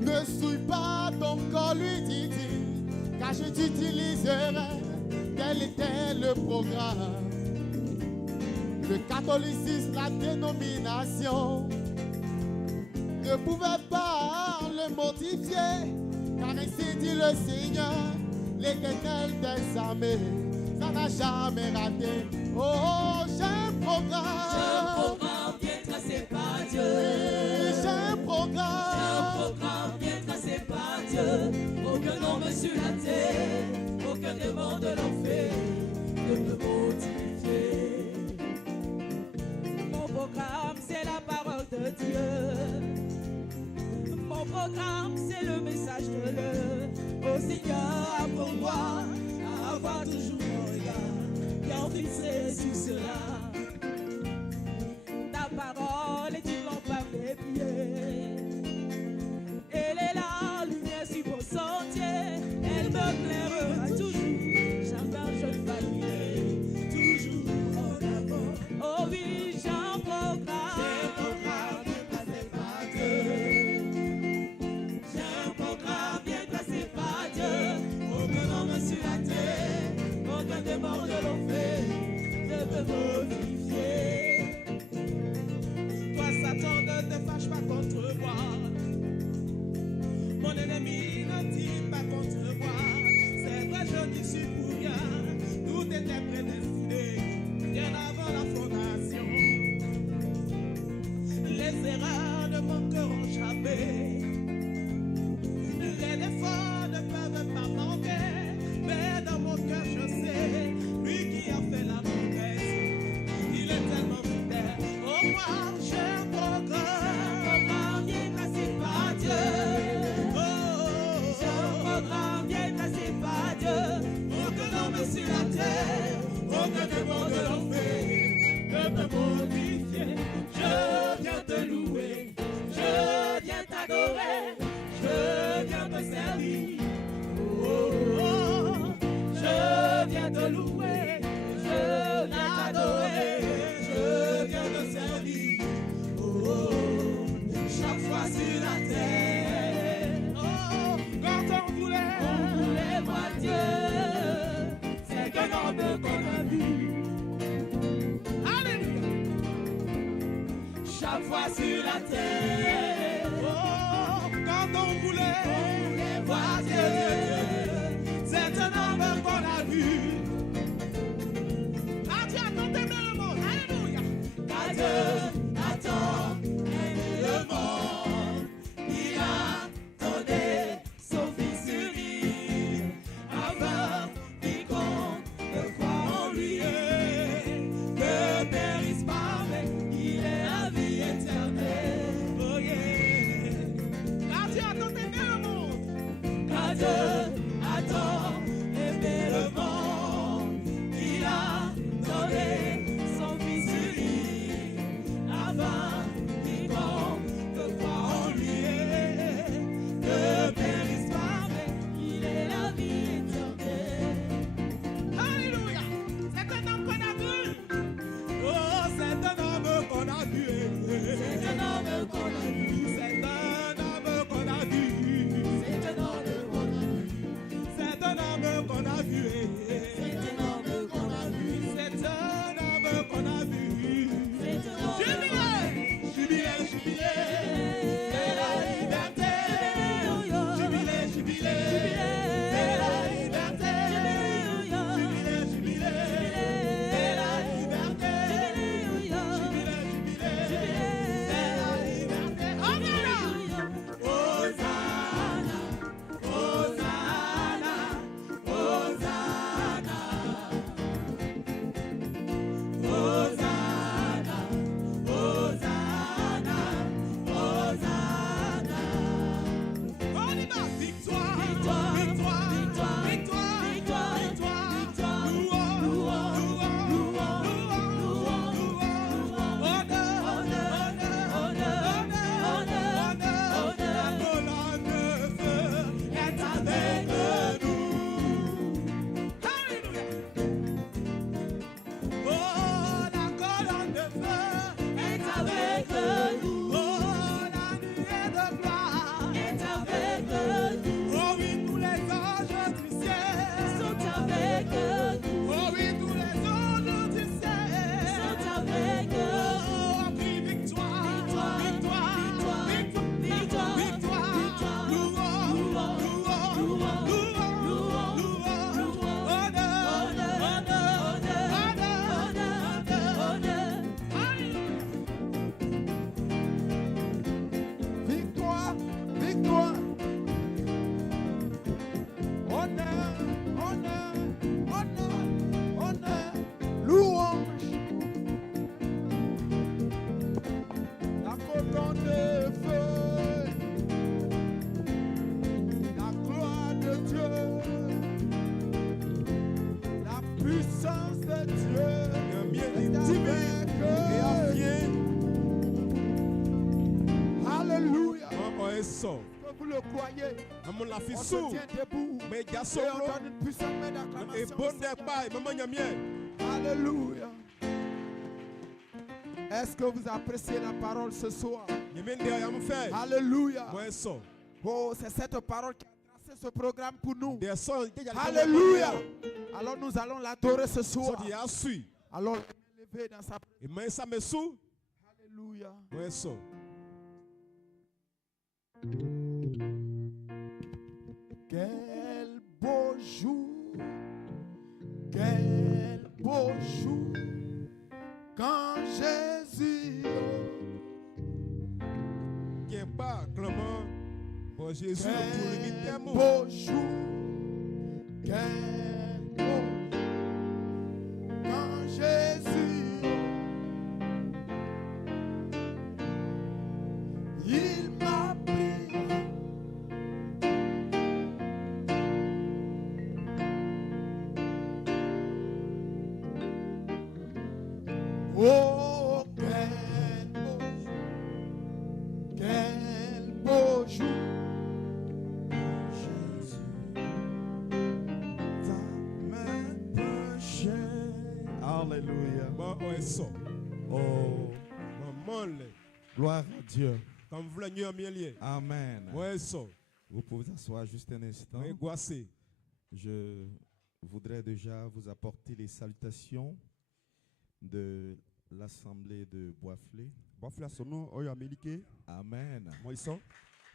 Ne souille pas ton corps, lui dit-il, car je t'utiliserai. Quel était le programme? Le catholicisme, la dénomination, ne pouvait pas le modifier, car ainsi dit le Seigneur, l'Éternel des armées, ça n'a jamais raté. Oh, j'ai un programme. J'ai un programme bien tracé par Dieu. J'ai un programme bien tracé par Dieu. Aucun homme sur la terre, aucun démon de l'enfer ne peut modifier. Mon programme, c'est la parole de Dieu. Mon programme, c'est le message de l'heure. Au Seigneur, apprends-moi à avoir toujours mon regard bien fixé sur cela. Ta parole est une lampe à mes pieds. Elle est la lumière sur mon sentier. Elle me clairera toujours. Jamais je ne faillirai. Toujours en avant. Oh oui, j'ai un programme. J'ai un programme bien tracé par Dieu. J'ai un programme bien tracé par Dieu. Aucun homme sur la terre, aucun démon de l'enfer ne peut modifier. Toi, Satan, ne te fâche pas contre moi. Mon ennemi ne dit pas contre moi. C'est vrai, je n'y suis pour rien. Tout était prédestiné bien avant la fondation. Les erreurs ne manqueront jamais. Les défauts ne peuvent pas manquer. Mais dans mon cœur, je sais, lui qui a fait la promesse, il est tellement fidèle. Oh, moi, j'ai un programme bien tracé par Dieu. J'ai un programme bien tracé par Dieu. Aucun homme sur la terre, aucun démon de l'enfer ne peut modifier. Je viens te louer, je viens t'adorer, je viens te servir. Oh, oh, oh. Je viens te louer, je viens t'adorer, je viens te servir. Oh, oh, oh. Chaque fois sur la terre, oh, quand on voulait voir Dieu, c'est qu'un homme qu'on a vu. Alléluia. Chaque fois sur la terre, oh, quand on voulait voir Dieu, c'est un homme qu'on a vu. Ah, Dieu attend tellement, alléluia. Car Dieu attend le monde. Il a donné son Fils unique afin quiconque croit en lui ne périsse pas, mais il est la vie éternelle. Oh yeah. eso. Que vous le croyez. Maman la On fi se sou. tient debout. Mais Et garçon on donne une puissante main et d'acclamation. bon au Seigneur. départ, maman nyamie. Alléluia. Est-ce que vous appréciez la parole ce soir? Nyamie derrière me fait. Alléluia. Moi eso. Oh, c'est cette parole qui a tracé ce programme pour nous. Des sons Alléluia. Alors nous allons l'adorer ce So soir. di a sui. Alors levé dans sa Et mais ça me sou. Alléluia. Moi eso. Quel beau jour, quel beau jour, quand Jésus, Qui est pas Clément. Bon Jésus pour le quel mitemo. beau jour, quel beau jour, quand Jésus, il m'a pris. Oh, quel beau jour, Jésus, ta main penchée. Alléluia. Bon eso. Oh, Maman le. gloire à Dieu. Comme vous voulez nyamie lié. Amen. Moi eso. Vous pouvez vous asseoir juste un instant. Moi goissé. Je voudrais déjà vous apporter les salutations de l'Assemblée de Boisflé. Bafla sono oyo Amérique. Amen. Moi iso.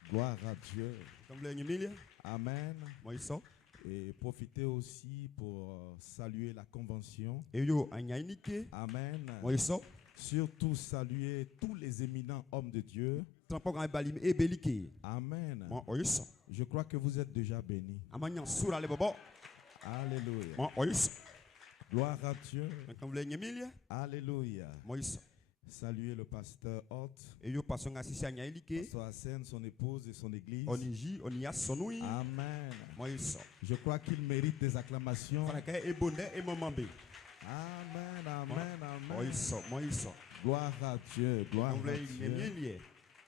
Gloire à Dieu. Comme le nyamie. Amen. Moi iso. Et profitez aussi pour saluer la convention. Et yo anyainike. Amen. Moi iso. Surtout saluer tous les éminents hommes de Dieu. Tampo kan balim e belike. Amen. Moi oyiso. Je crois que vous êtes déjà bénis. Amanyan sura le bobo. Alléluia. Moi oyiso. Gloire à Dieu. Comme le nyamie. Alléluia. Moi iso. Saluez le pasteur Hott, Et yo passion assisi anyainike. pasteur Hassen, son épouse et son église. Oniji onia sonui. Amen. Moi iso. Je crois qu'il mérite des acclamations. Faraka e bonde e momambe. Amen, amen, Moi amen. iso. Moi iso. Gloire à Dieu, gloire Comme à le Dieu. nyamie.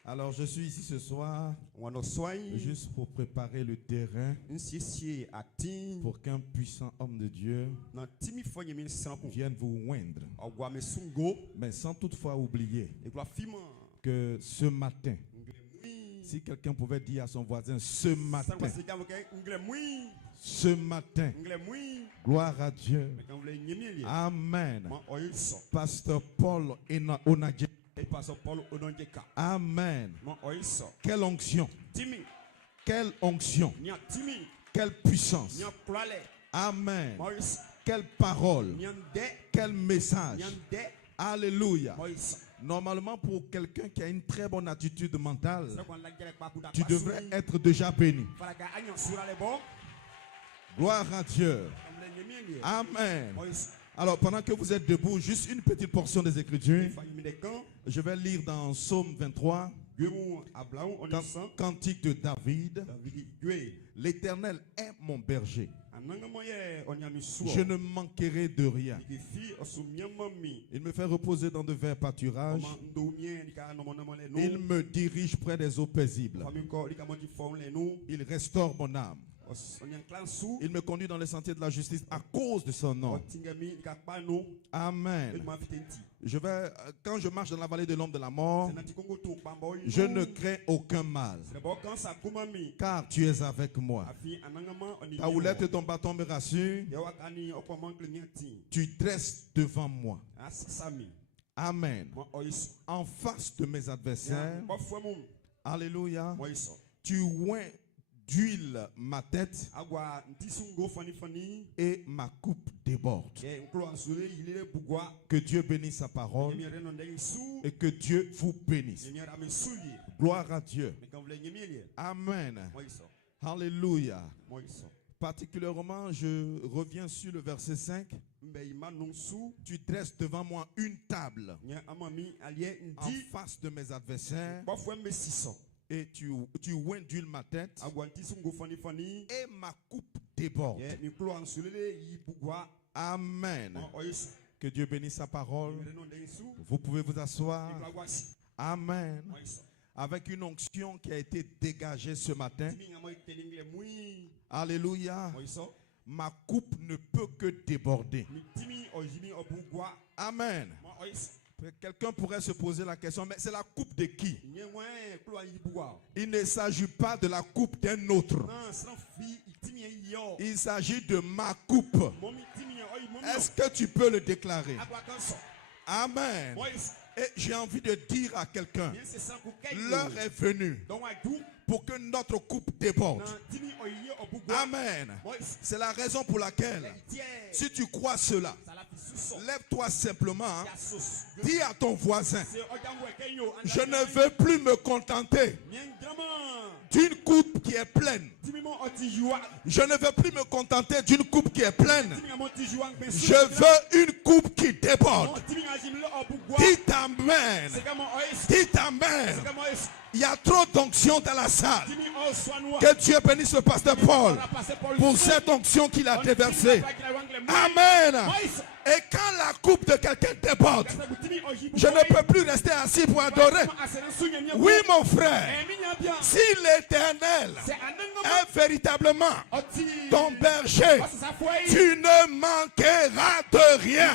Alors je suis ici ce soir On a soigné. juste pour préparer le terrain Nsiesi atin. pour qu'un puissant homme de Dieu Na timi fo nyamie sanko. vienne vous oindre. Ogwa me sungo. Mais sans toutefois oublier Et gloire fima. que ce matin, si quelqu'un pouvait dire à son voisin, ce matin, ce matin, gloire à Dieu. Amen. Pasteur Paul Onadje. Amen. Quelle onction. Quelle onction. Quelle puissance. Amen. Quelle parole. Quel message. Alléluia. Normalement, pour quelqu'un qui a une très bonne attitude mentale, tu devrais être déjà béni. Gloire à Dieu. Amen. Alors, pendant que vous êtes debout, juste une petite portion des Écritures. Je vais lire dans Psaume 23, Cantique de David. L'Éternel est mon berger. Je ne manquerai de rien. Il me fait reposer dans de verts pâturages. Il me dirige près des eaux paisibles. Il restaure mon âme. Il me conduit dans les sentiers de la justice à cause de son nom. Amen. Quand je marche dans la vallée de l'ombre de la mort, je ne crains aucun mal, car tu es avec moi. Ta houlette et ton bâton me rassurent. Tu dresses devant moi. Amen. En face de mes adversaires, alléluia, tu oins d'huile ma tête et ma coupe déborde. Que Dieu bénisse sa parole et que Dieu vous bénisse. Gloire à Dieu. Amen. Alléluia. Particulièrement, je reviens sur le verset 5. Tu dresses devant moi une table en face de mes adversaires. Et tu oins d'huile ma tête et ma coupe déborde. Amen. Que Dieu bénisse sa parole. Vous pouvez vous asseoir. Amen. avec une onction qui a été dégagée ce matin. Alléluia. Ma coupe ne peut que déborder. Amen. Quelqu'un pourrait se poser la question, mais c'est la coupe de qui? Il ne s'agit pas de la coupe d'un autre. Il s'agit de ma coupe. Est-ce que tu peux le déclarer? Amen. Et j'ai envie de dire à quelqu'un, l'heure est venue pour que notre coupe déborde. Amen. C'est la raison pour laquelle, si tu crois cela, lève-toi simplement, dis à ton voisin, je ne veux plus me contenter d'une coupe qui est pleine. Je ne veux plus me contenter d'une coupe qui est pleine. Je veux une coupe qui déborde. Dites amen. Dites amen. Il y a trop d'onction dans la salle. Que Dieu bénisse le pasteur Paul pour cette onction qu'il a déversée. Amen. Et quand la coupe de quelqu'un déborde, je ne peux plus rester assis pour adorer. Oui, mon frère, si l'Éternel est véritablement ton berger, tu ne manqueras de rien.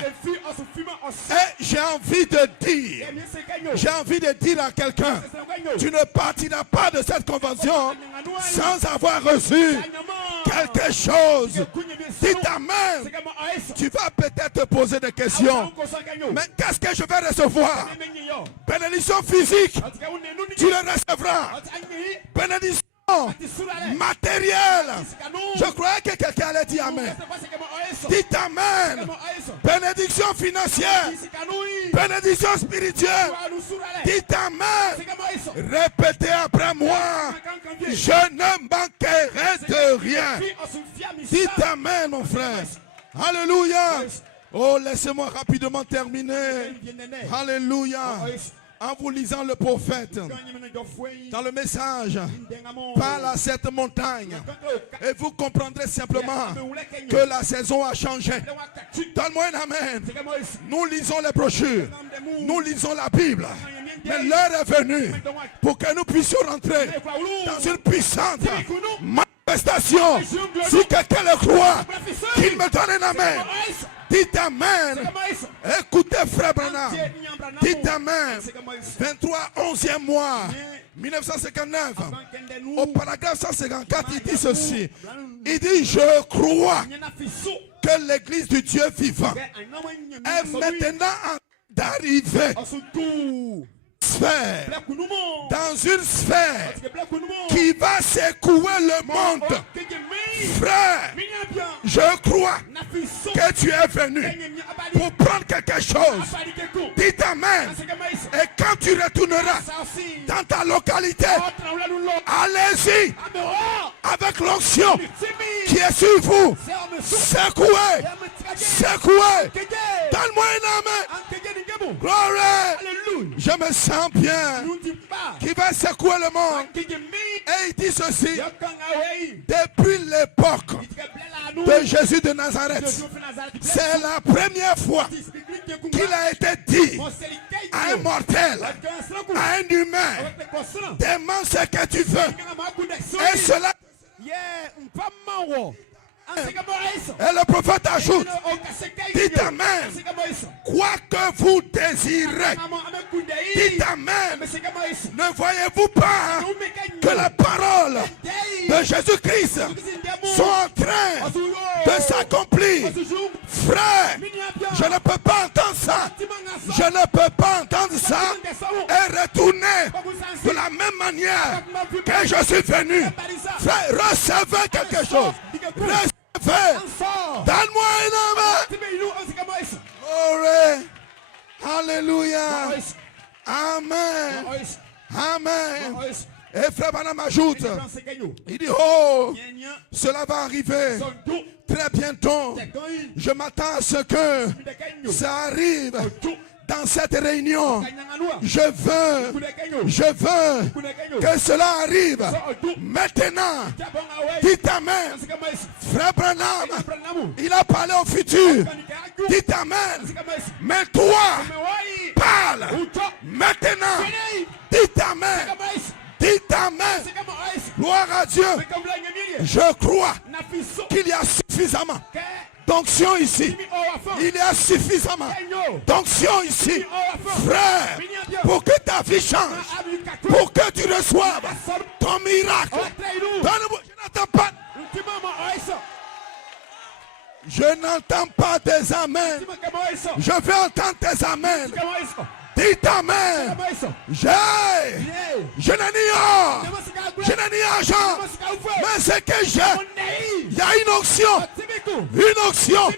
Et j'ai envie de dire à quelqu'un, tu ne partiras pas de cette convention sans avoir reçu quelque chose. Dites amen. Tu vas peut-être te poser des questions. Mais qu'est-ce que je vais recevoir? Bénédiction physique, tu le recevras. Bénédiction matérielle. Je croyais que quelqu'un allait dire amen. Dites amen. Bénédiction financière. Bénédiction spirituelle. Dites amen. Répétez après moi. Je ne manquerai de rien. Dites amen, mon frère. Alléluia. Oh, laissez-moi rapidement terminer. Alléluia. En vous lisant le prophète, dans le message, parle à cette montagne. Et vous comprendrez simplement que la saison a changé. Donne-moi un amen. Nous lisons les brochures. Nous lisons la Bible. Mais l'heure est venue pour que nous puissions rentrer dans une puissante manifestation. Si quelqu'un le croit, qu'il me donne un amen. Dites amen. Écoutez, frère Branham. Dites amen. 23, 11e mois, 1959. Au paragraphe 154, il dit ceci. Il dit, je crois que l'église du Dieu vivant est maintenant en d'arriver dans une sphère qui va secouer le monde. Frère, je crois que tu es venu pour prendre quelque chose. Dites amen. Et quand tu retourneras dans ta localité, allez-y avec l'onction qui est sur vous. Secouez. Secouez. Donne-moi un amen. Gloire. Je me sens bien. Qui va secouer le monde. Et il dit ceci. Depuis l'époque de Jésus de Nazareth, c'est la première fois qu'il a été dit à un mortel, à un humain, demande ce que tu veux. Et cela... Et le prophète ajoute, dites amen, quoi que vous désirez, dites amen. Ne voyez-vous pas que les paroles de Jésus-Christ sont en train de s'accomplir? Frère, je ne peux pas entendre ça. Je ne peux pas entendre ça et retourner de la même manière que je suis venu. Frère, recevez quelque chose. Donne-moi un amen. Glory. Alléluia. Amen. Amen. Et frère Branham ajoute, il dit, oh, cela va arriver très bientôt. Je m'attends à ce que ça arrive dans cette réunion. Je veux que cela arrive maintenant. Dites amen. Frère Branham, il a parlé au futur. Dites amen. Mais toi, parle maintenant. Dites Amen. Dites Amen. Gloire à Dieu. Je crois qu'il y a suffisamment d'onction ici. Il y a suffisamment d'onction ici. Frère, pour que ta vie change, pour que tu reçoives ton miracle. Je n'entends pas. Je n'entends pas des amens. Je veux entendre tes amens. Dites Amen. Je n'ai ni or, je n'ai ni argent, mais ce que j'ai, il y a une onction. Une onction.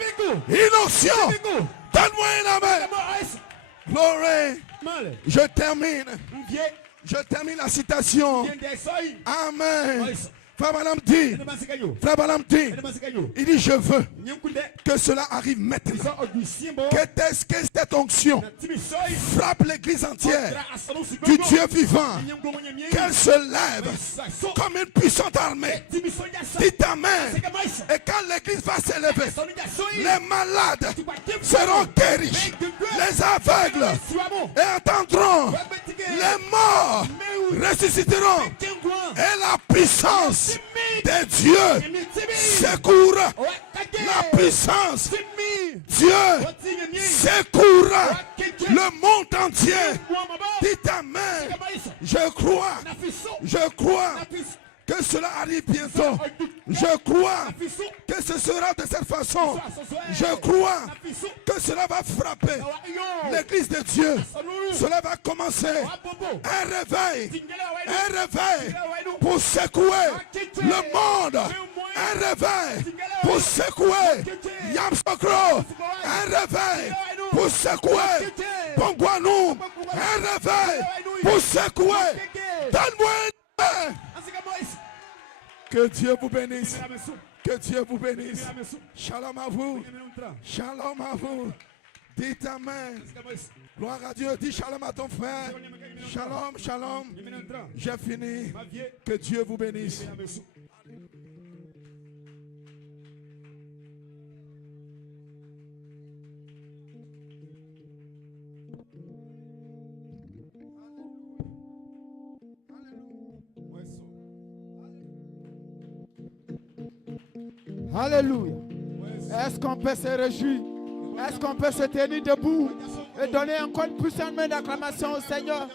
Une onction. Donne-moi un Amen. Glory. Je termine la citation. Amen. Frère Branham dit, il dit, je veux que cela arrive maintenant. Que cette onction frappe l'église entière du Dieu vivant. Qu'elle se lève comme une puissante armée. Dites Amen. Et quand l'église va s'élever, les malades seront guéris. Les aveugles entendront. Les morts ressusciteront. Et la puissance de Dieu secours. La puissance Dieu secours le monde entier. Dites Amen. Je crois que cela arrive bientôt. Je crois que ce sera de cette façon. Je crois que cela va frapper l'église de Dieu. Cela va commencer. Un réveil pour secouer le monde. Un réveil pour secouer Yamsokro. Un réveil pour secouer Pongwanou. Un réveil pour secouer. Donne-moi un. Que Dieu vous bénisse. Que Dieu vous bénisse. Shalom à vous. Shalom à vous. Dites Amen. Gloire à Dieu. Dis shalom à ton frère. Shalom, shalom. J'ai fini. Que Dieu vous bénisse. Alléluia. Est-ce qu'on peut se réjouir? Est-ce qu'on peut se tenir debout et donner encore une puissante main d'acclamation au Seigneur?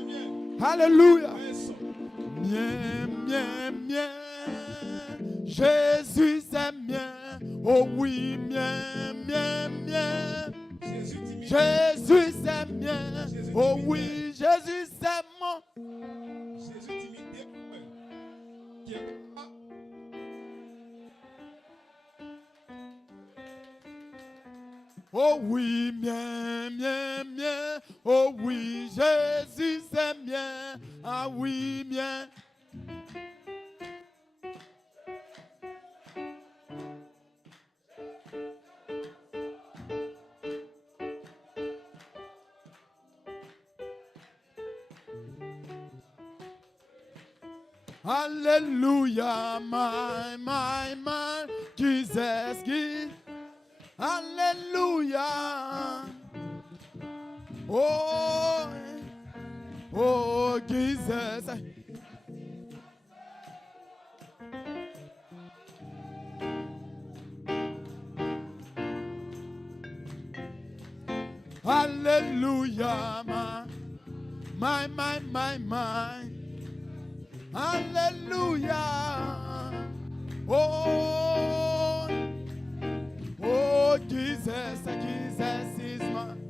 Alléluia. Mien, mien, mien. Jésus est mien. Oh oui, mien, mien, mien. Jésus est mien. Oh oui, Jésus est mon. Oh oui, mien, mien, mien. Oh oui, Jésus c'est mien. Ah oui, mien. Hallelujah, my, Jesus give. Hallelujah. Oh, oh, Jesus. Hallelujah, my. Hallelujah. Oh, oh, Jesus, Jesus is mine.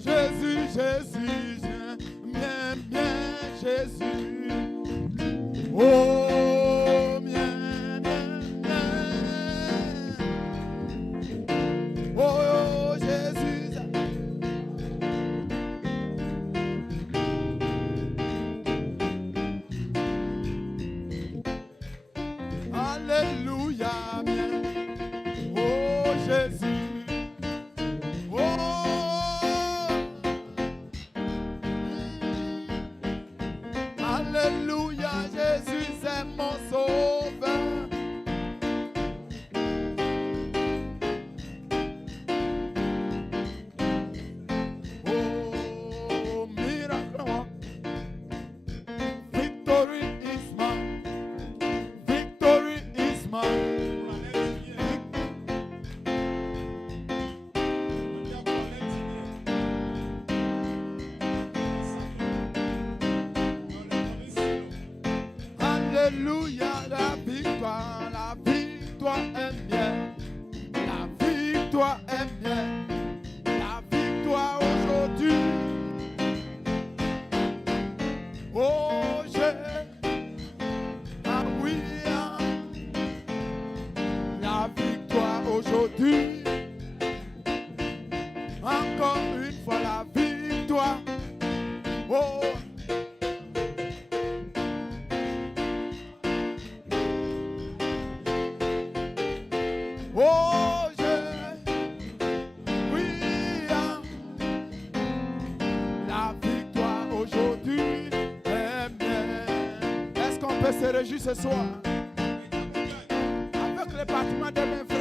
Jésus, Jésus, bien, bien, Jésus. Oh, bien, bien, bien. Oh, Jésus. Alléluia, bien. Oh, Jésus. Oh, Alléluia, la victoire est mienne. La victoire est mienne. La victoire aujourd'hui. Oh, ah oui, la victoire aujourd'hui. Encore une fois la victoire. Oh. Oh, oui, la victoire aujourd'hui est mienne. Est-ce qu'on peut se réjouir ce soir avec les battements de mes frères?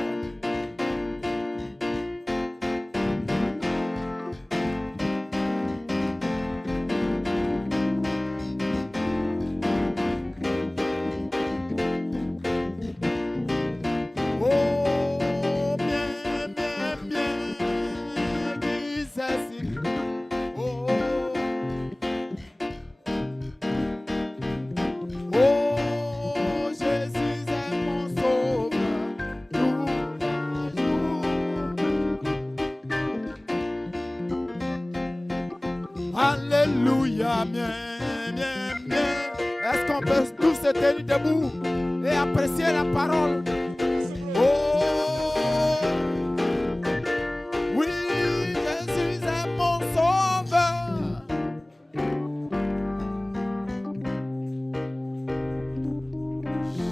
Alléluia, bien, bien, bien. Est-ce qu'on peut tous se tenir debout et apprécier la parole? Oh, oui, Jésus est mon sauveur.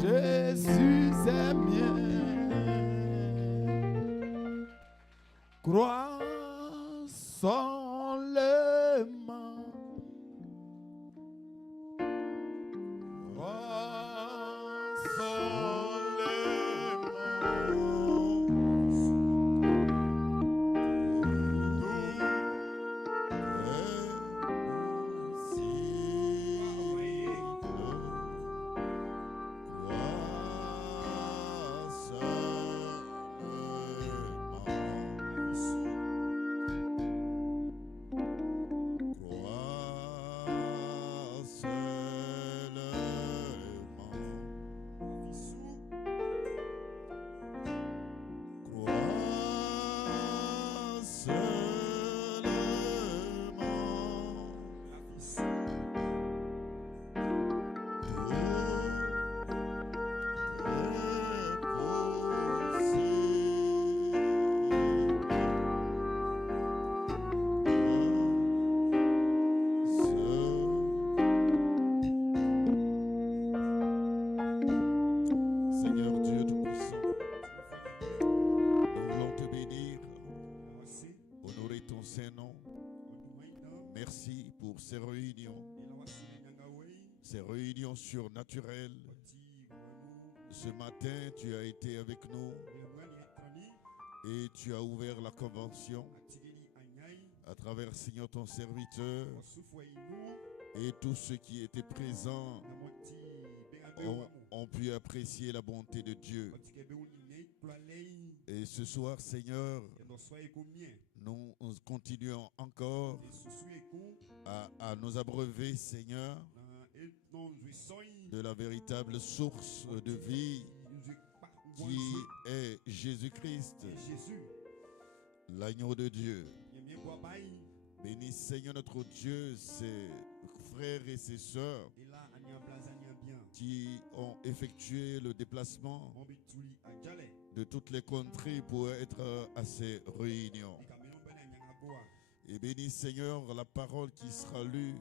Jésus est mien. Croissons les mains. Merci pour ces réunions surnaturelles. Ce matin, tu as été avec nous et tu as ouvert la convention à travers, Seigneur, ton serviteur, et tous ceux qui étaient présents ont pu apprécier la bonté de Dieu. Et ce soir, Seigneur, nous continuons encore à nous abreuver, Seigneur, de la véritable source de vie qui est Jésus-Christ, l'agneau de Dieu. Bénis, Seigneur notre Dieu, ses frères et ses sœurs qui ont effectué le déplacement de toutes les contrées pour être à ces réunions. Et bénis, Seigneur, la parole qui sera lue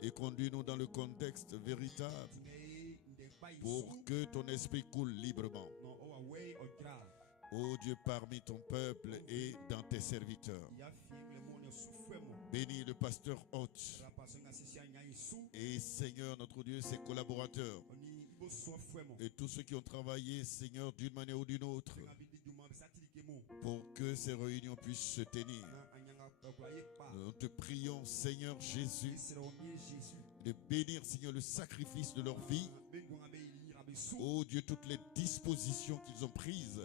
et conduis-nous dans le contexte véritable pour que ton esprit coule librement. Ô Dieu, parmi ton peuple et dans tes serviteurs. Bénis le pasteur hôte et, Seigneur, notre Dieu, ses collaborateurs et tous ceux qui ont travaillé, Seigneur, d'une manière ou d'une autre pour que ces réunions puissent se tenir. Nous te prions, Seigneur Jésus, de bénir, Seigneur, le sacrifice de leur vie. Oh Dieu, toutes les dispositions qu'ils ont prises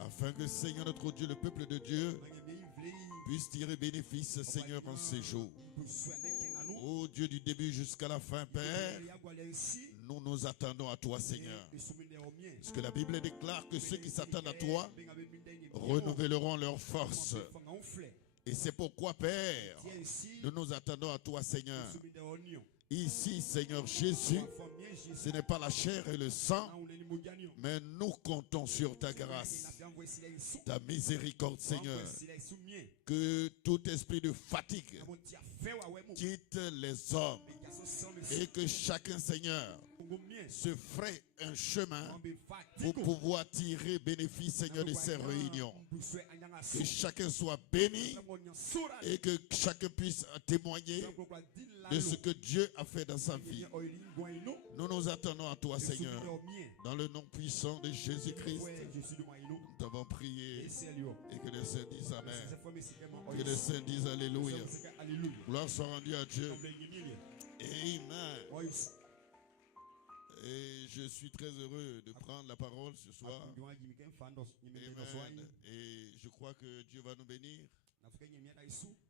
afin que, Seigneur notre Dieu, le peuple de Dieu puisse tirer bénéfice, Seigneur, en ces jours. Ô Dieu du début jusqu'à la fin, Père, nous nous attendons à toi, Seigneur. Parce que la Bible déclare que ceux qui s'attendent à toi renouvelleront leur force. Et c'est pourquoi, Père, nous nous attendons à toi, Seigneur. Ici, Seigneur Jésus, ce n'est pas la chair et le sang, mais nous comptons sur ta grâce, ta miséricorde, Seigneur. Que tout esprit de fatigue quitte les hommes et que chacun, Seigneur, se ferait un chemin pour pouvoir tirer bénéfice, Seigneur, de ces réunions. Que chacun soit béni et que chacun puisse témoigner de ce que Dieu a fait dans sa vie. Nous nous attendons à toi, Seigneur. Dans le nom puissant de Jésus-Christ, nous t'avons prié. Et que les saints disent Amen. Que les saints disent Alléluia. Gloire soit rendue à Dieu. Amen. Et je suis très heureux de prendre la parole ce soir. Amen. Et je crois que Dieu va nous bénir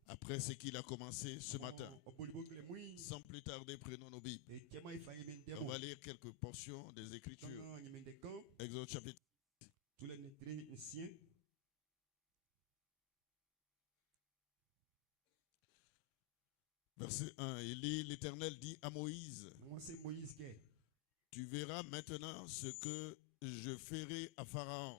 après ce qu'il a commencé ce matin. Sans plus tarder, prenons nos Bibles. On va lire quelques portions des Écritures. Exode chapitre. Verset 1, il dit, l'Éternel dit à Moïse, tu verras maintenant ce que je ferai à Pharaon.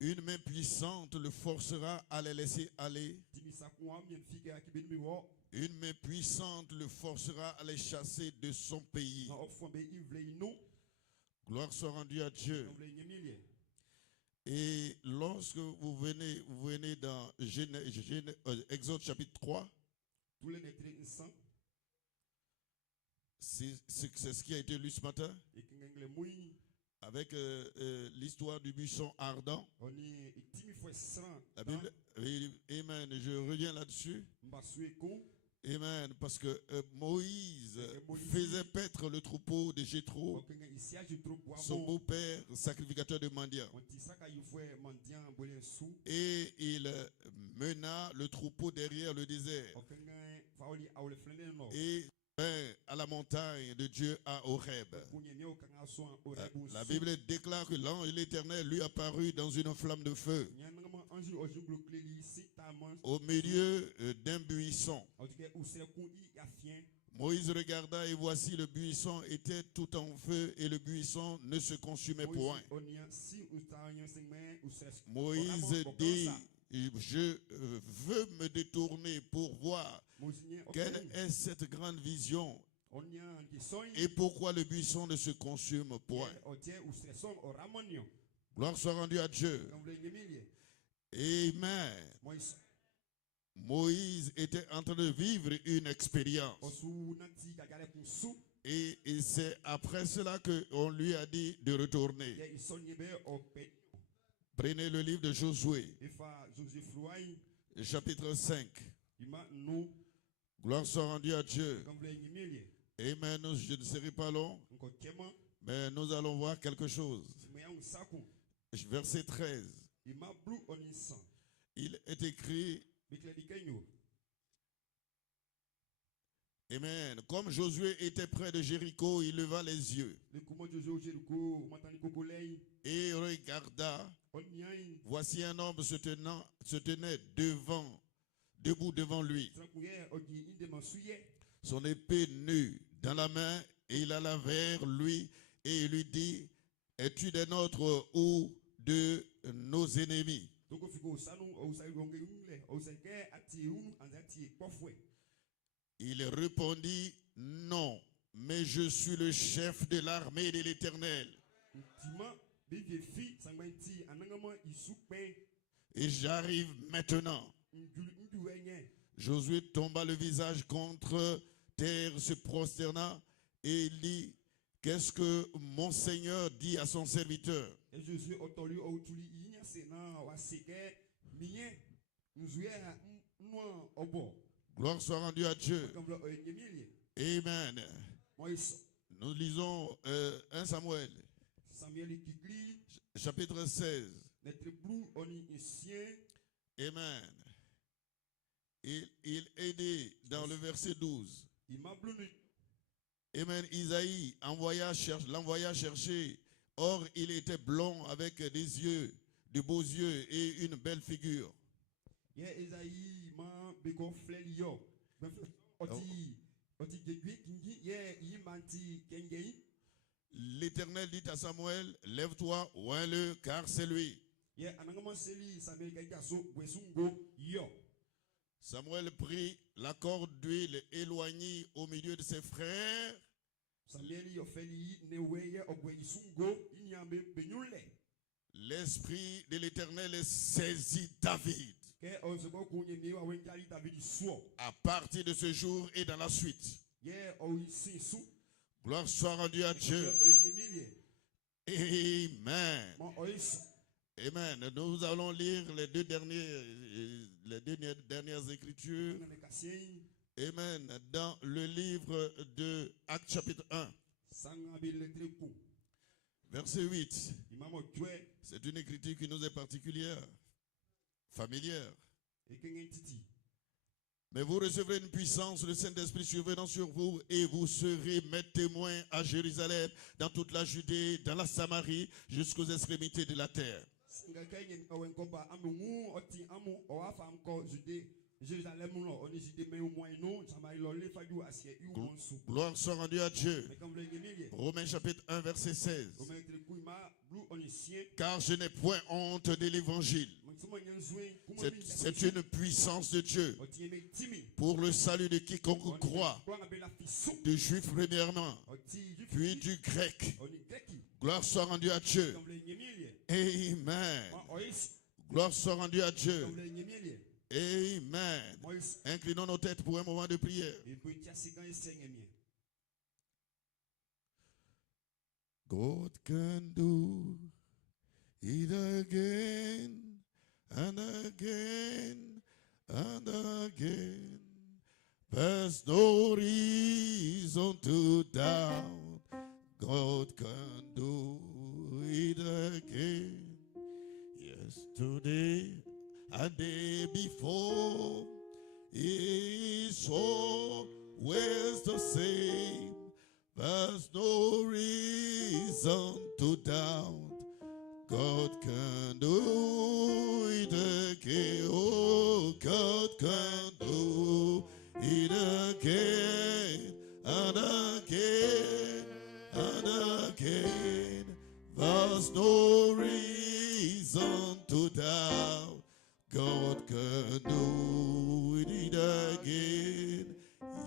Une main puissante le forcera à les laisser aller. Une main puissante le forcera à les chasser de son pays. Gloire soit rendue à Dieu. Et lorsque vous venez dans Exode chapitre 3, c'est ce qui a été lu ce matin, avec l'histoire du buisson ardent. La Bible, amen, je reviens là-dessus. Amen, parce que Moïse faisait paître le troupeau de Jéthro, son beau-père, sacrificateur de mendiants. Et il mena le troupeau derrière le désert. Et à la montagne de Dieu à Horeb. La Bible déclare que l'ange de l'Éternel lui apparut dans une flamme de feu au milieu d'un buisson. Moïse regarda et voici le buisson était tout en feu et le buisson ne se consumait point. Moïse dit, je veux me détourner pour voir quelle est cette grande vision et pourquoi le buisson ne se consume point. Gloire soit rendue à Dieu. Amen. Moïse était en train de vivre une expérience. Et c'est après cela qu'on lui a dit de retourner. Prenez le livre de Josué, chapitre 5. Gloire soit rendue à Dieu. Amen. Je ne serai pas long, mais nous allons voir quelque chose. Verset 13. Il est écrit, amen. Comme Josué était près de Jéricho, il leva les yeux et regarda. Voici un homme se tenait debout devant lui. Son épée nue dans la main, et il alla vers lui et il lui dit, es-tu des nôtres ou de nos ennemis? Il répondit, non, mais je suis le chef de l'armée de l'Éternel. Et j'arrive maintenant. Josué tomba le visage contre terre, se prosterna et il dit, qu'est-ce que mon Seigneur dit à son serviteur? Gloire soit rendue à Dieu. Amen. Nous lisons 1 Samuel, chapitre 16. Amen. il est né dans le verset 12. Amen. Isaïe l'envoya chercher. Or, il était blond avec des yeux, de beaux yeux et une belle figure. L'Éternel dit à Samuel, lève-toi, oins-le, car c'est lui. Samuel prit la corde d'huile éloignée au milieu de ses frères. L'esprit de l'Éternel saisit David. À partir de ce jour et dans la suite. Gloire soit rendue à Dieu. Amen. Amen. Nous allons lire les deux dernières écritures. Amen. Dans le livre de Actes chapitre 1. Verset 8. C'est une écriture qui nous est particulière, familière. Mais vous recevrez une puissance, le Saint-Esprit survenant sur vous, et vous serez mes témoins à Jérusalem, dans toute la Judée, dans la Samarie, jusqu'aux extrémités de la terre. Gloire soit rendue à Dieu. Romains chapitre 1 verset 16. Car je n'ai point honte de l'évangile. C'est une puissance de Dieu pour le salut de quiconque croit, du juif premièrement, puis du grec. Gloire soit rendue à Dieu. Amen. Gloire soit rendue à Dieu. Amen. Inclinons nos têtes pour un moment de prière. God can do it again and again and again. There's no reason to doubt. God can do it again. Yesterday and day before is always the same. There's no reason to doubt. God can do it again. Oh, God can do it again and again and again. There's no reason to doubt. God can do it again.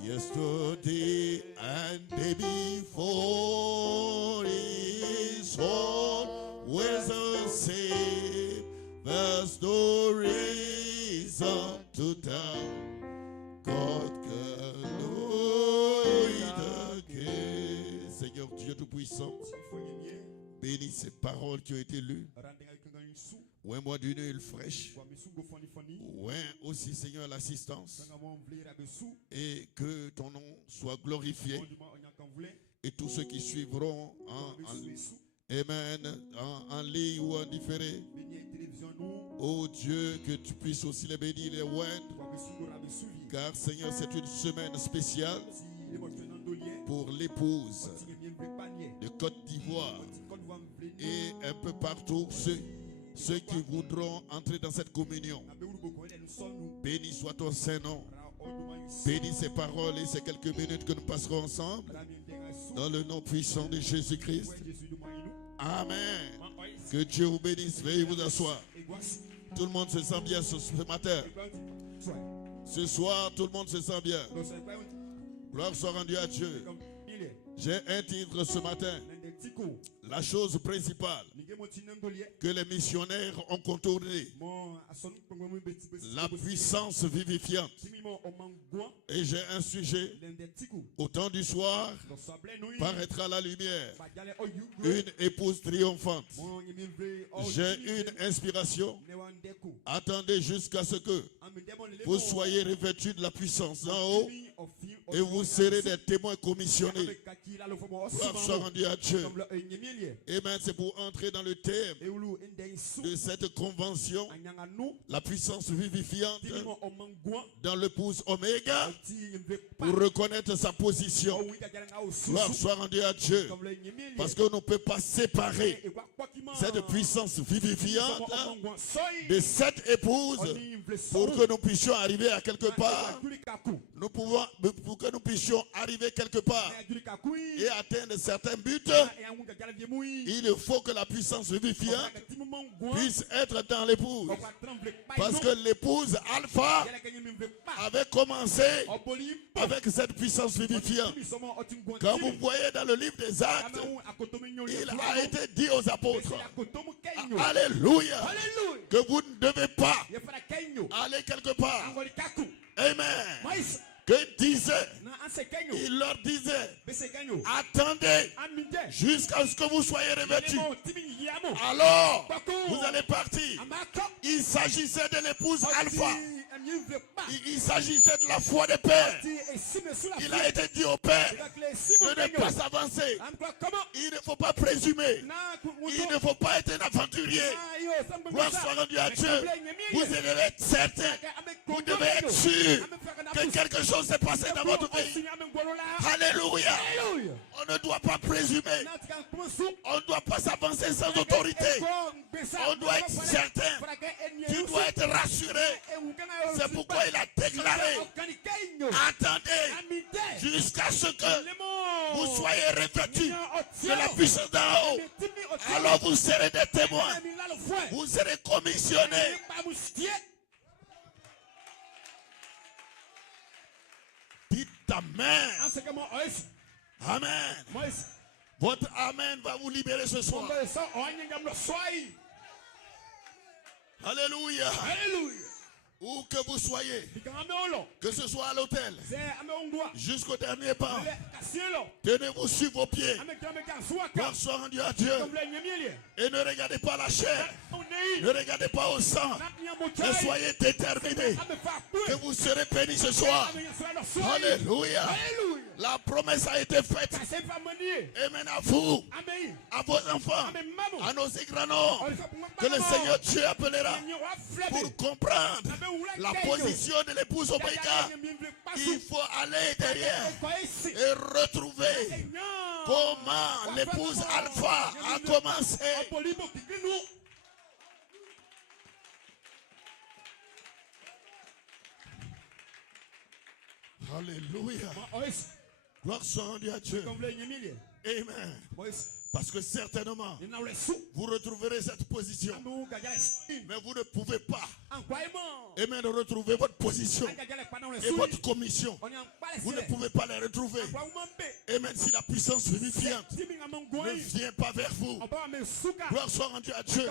Yesterday and day before is always the same. There's no reason to doubt. God can do it again. Seigneur Dieu Tout-Puissant, bénis ces paroles qui ont été lues. Ouin-moi d'une huile fraîche. Ouin aussi, Seigneur, l'assistance. Et que ton nom soit glorifié. Et tous ceux qui suivront en ligne ou en différé. Oh Dieu, que tu puisses aussi les bénir, les oindre. Car Seigneur, c'est une semaine spéciale pour l'épouse de Côte d'Ivoire. Et un peu partout, ceux qui voudront entrer dans cette communion. Béni soit ton Saint-Nom. Bénis ces paroles et ces quelques minutes que nous passerons ensemble. Dans le nom puissant de Jésus-Christ. Amen. Que Dieu vous bénisse. Veuillez vous asseoir. Tout le monde se sent bien ce matin. Ce soir, tout le monde se sent bien. Gloire soit rendue à Dieu. J'ai un titre ce matin. La chose principale que les missionnaires ont contournée, la puissance vivifiante. Et j'ai un sujet. Au temps du soir, paraîtra la lumière. Une épouse triomphante. J'ai une inspiration. Attendez jusqu'à ce que vous soyez revêtus de la puissance en haut et vous serez des témoins commissionnés Gloire soit rendue à Dieu. Amen. C'est pour entrer dans le thème de cette convention, la puissance vivifiante dans l'épouse Oméga, pour reconnaître sa position. Gloire soit rendue à Dieu. Parce qu'on ne peut pas séparer cette puissance vivifiante de cette épouse pour que nous puissions arriver à quelque part. Pour que nous puissions arriver quelque part et atteindre certains buts, il faut que la puissance vivifiante puisse être dans l'épouse. Parce que l'épouse Alpha avait commencé avec cette puissance vivifiante. Quand vous voyez dans le livre des Actes, il a été dit aux apôtres, alléluia, que vous ne devez pas aller quelque part. Amen. Que disait, il leur disait, attendez jusqu'à ce que vous soyez revêtus. Alors, vous allez partir. Il s'agissait de l'épouse Alpha. Il s'agissait de la foi des pères. Il a été dit au père de ne pas s'avancer. Il ne faut pas présumer. Il ne faut pas être un aventurier. Gloire soit rendue à Dieu. Vous devez être certain. Vous devez être sûr que quelque chose s'est passé dans votre vie. Alléluia. On ne doit pas présumer. On ne doit pas s'avancer sans autorité. On doit être certain. Tu dois être rassuré. C'est pourquoi il a déclaré, attendez jusqu'à ce que vous soyez revêtus de la puissance d'en haut. Alors vous serez des témoins. Vous serez commissionnés. Dites Amen. Amen. Votre Amen va vous libérer ce soir. Alléluia. Où que vous soyez, que ce soit à l'hôtel, jusqu'au dernier banc, tenez-vous sur vos pieds. Gloire soit rendue à Dieu. Et ne regardez pas la chair. Ne regardez pas au sang. Mais soyez déterminés que vous serez bénis ce soir. Alléluia. La promesse a été faite. Amen à vous, à vos enfants, à nos grands que le Seigneur Dieu appellera pour comprendre la position de l'épouse Oméga. Il faut aller derrière et retrouver comment l'épouse Alpha a commencé. Alléluia. Gloire soit rendue à Dieu. Amen. Parce que certainement, vous retrouverez cette position. Mais vous ne pouvez pas, amen, retrouver votre position et votre commission. Vous ne pouvez pas les retrouver. Amen. Si la puissance vivifiante ne vient pas vers vous, gloire soit rendue à Dieu.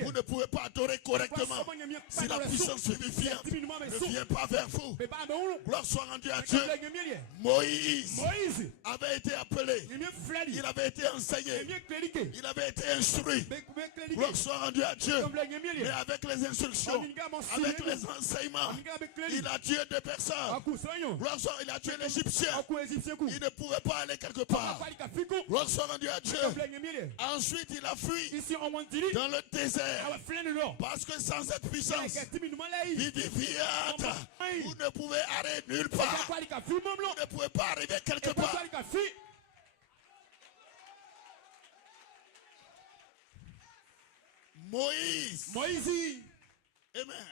Vous ne pouvez pas adorer correctement. Si la puissance vivifiante ne vient pas vers vous, gloire soit rendue à Dieu. Moïse avait été appelé. Il avait été enseigné. Il avait été instruit. Gloire soit rendue à Dieu. Mais avec les instructions, avec les enseignements, il a tué deux personnes. Gloire soit, il a tué l'Égyptien. Il ne pouvait pas aller quelque part. Gloire soit rendue à Dieu. Ensuite, il a fui dans le désert. Parce que sans cette puissance vivifiante, vous ne pouvez aller nulle part. Vous ne pouvez pas arriver quelque part. Moïse. Amen.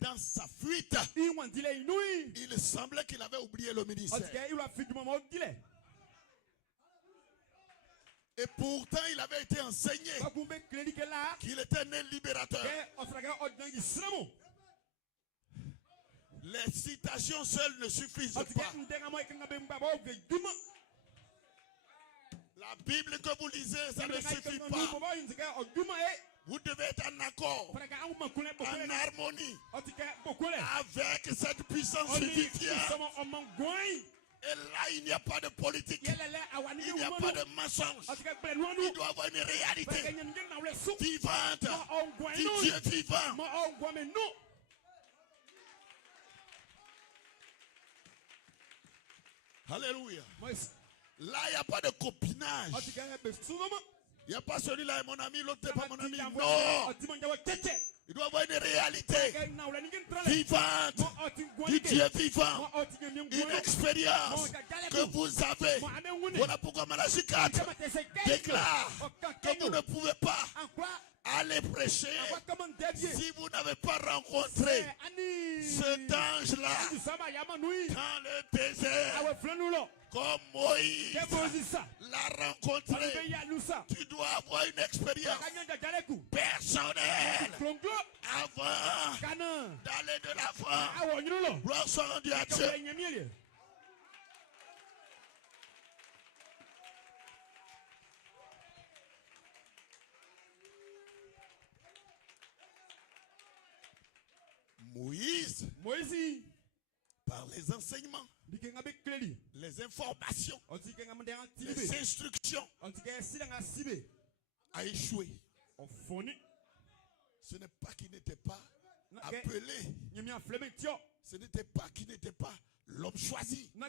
Dans sa fuite, il semblait qu'il avait oublié le ministère. Et pourtant, il avait été enseigné qu'il était né libérateur. Les citations seules ne suffisent pas. La Bible que vous lisez, ça ne suffit pas. Vous devez être en accord, en harmonie avec cette puissance vivifiante. Et là, il n'y a pas de politique. Il n'y a pas de mensonge. Il doit y avoir une réalité vivante du Dieu vivant. Alléluia. Là, il n'y a pas de copinage. Il n'y a pas celui-là est mon ami, l'autre n'est pas mon ami. Non. Il doit avoir une réalité vivante du Dieu vivant. Une expérience que vous avez. Voilà pourquoi Malachie 4 déclare que vous ne pouvez pas aller prêcher si vous n'avez pas rencontré cet ange-là dans le désert. Comme Moïse l'a rencontré, tu dois avoir une expérience personnelle avant d'aller de l'avant. Gloire soit rendue à Dieu. Moïse, par les enseignements, les informations, les instructions, a échoué. Ce n'est pas qu'il n'était pas appelé. Ce n'était pas qu'il n'était pas l'homme choisi. Mais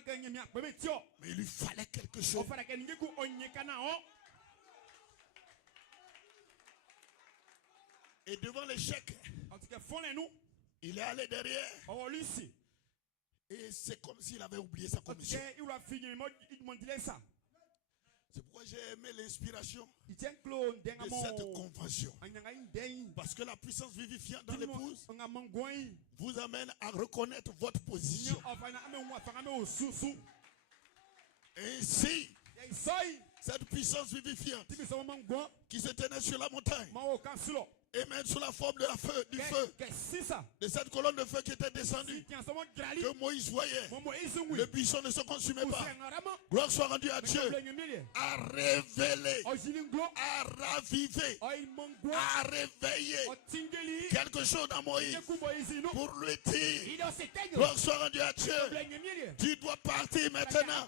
il lui fallait quelque chose. Et devant l'échec, il est allé derrière. Et c'est comme s'il avait oublié sa commission. C'est pourquoi j'ai aimé l'inspiration de cette convention. Parce que la puissance vivifiante dans l'épouse vous amène à reconnaître votre position. Ainsi, cette puissance vivifiante qui se tenait sur la montagne et même sous la forme de du feu, de cette colonne de feu qui était descendue, que Moïse voyait, le buisson ne se consumait pas. Gloire soit rendue à Dieu, à révéler, à raviver, à réveiller quelque chose dans Moïse pour lui dire, gloire soit rendue à Dieu, tu dois partir maintenant.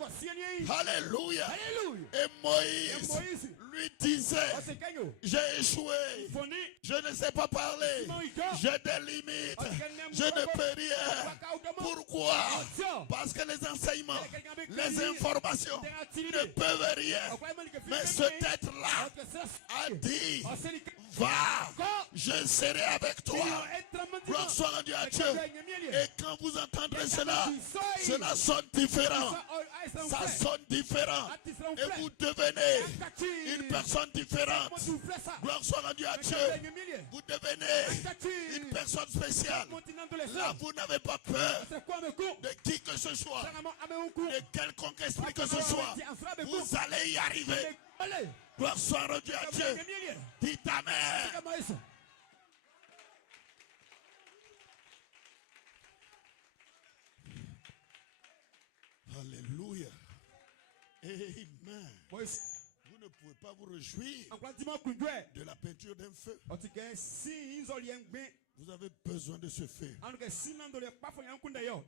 Alléluia. Et Moïse lui disait, j'ai échoué, je ne sais pas parler, j'ai des limites, je ne peux rien. Pourquoi? Parce que les enseignements, les informations ne peuvent rien. Mais ce être-là a dit, va, je serai avec toi. Gloire soit rendue à Dieu. Et quand vous entendrez cela, cela sonne différent. Ça sonne différent. Et vous devenez une personne différente. Gloire soit rendue à Dieu. Vous devenez une personne spéciale. Là, vous n'avez pas peur de qui que ce soit, de quelconque esprit que ce soit. Vous allez y arriver. Gloire soit rendue à Dieu. Dites Amen. Alléluia. Amen. Vous ne pouvez pas vous réjouir de la peinture d'un feu. Vous avez besoin de ce feu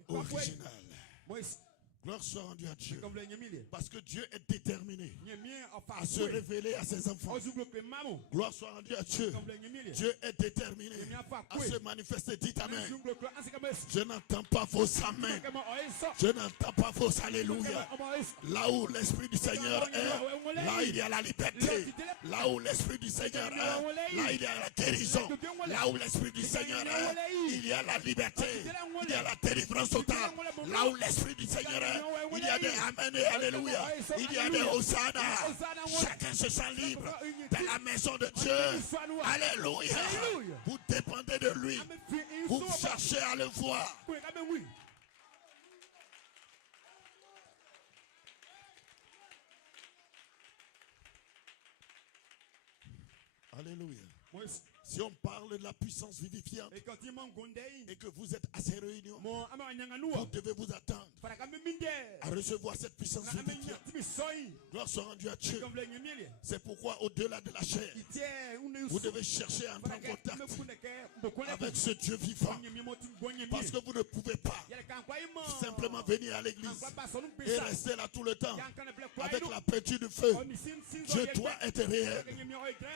original. Gloire soit rendue à Dieu. Parce que Dieu est déterminé à se révéler à ses enfants. Gloire soit rendue à Dieu. Dieu est déterminé à se manifester. Dites Amen. Je n'entends pas vos amens. Je n'entends pas vos alléluia. Là où l'Esprit du Seigneur est, là il y a la liberté. Là où l'Esprit du Seigneur est, là il y a la guérison. Là où l'Esprit du Seigneur est, il y a la liberté. Il y a la délivrance totale. Là où l'Esprit du Seigneur est, il y a des Amen et Alléluia. Il y a des Hosanna. Chacun se sent libre dans la maison de Dieu. Alléluia. Vous dépendez de lui. Vous cherchez à le voir. Alléluia. Si on parle de la puissance vivifiante et que vous êtes à ces réunions, vous devez vous attendre à recevoir cette puissance vivifiante. Gloire soit rendue à Dieu. C'est pourquoi au-delà de la chair, vous devez chercher à entrer en contact avec ce Dieu vivant. Parce que vous ne pouvez pas simplement venir à l'église et rester là tout le temps avec la peinture du feu. Dieu doit être réel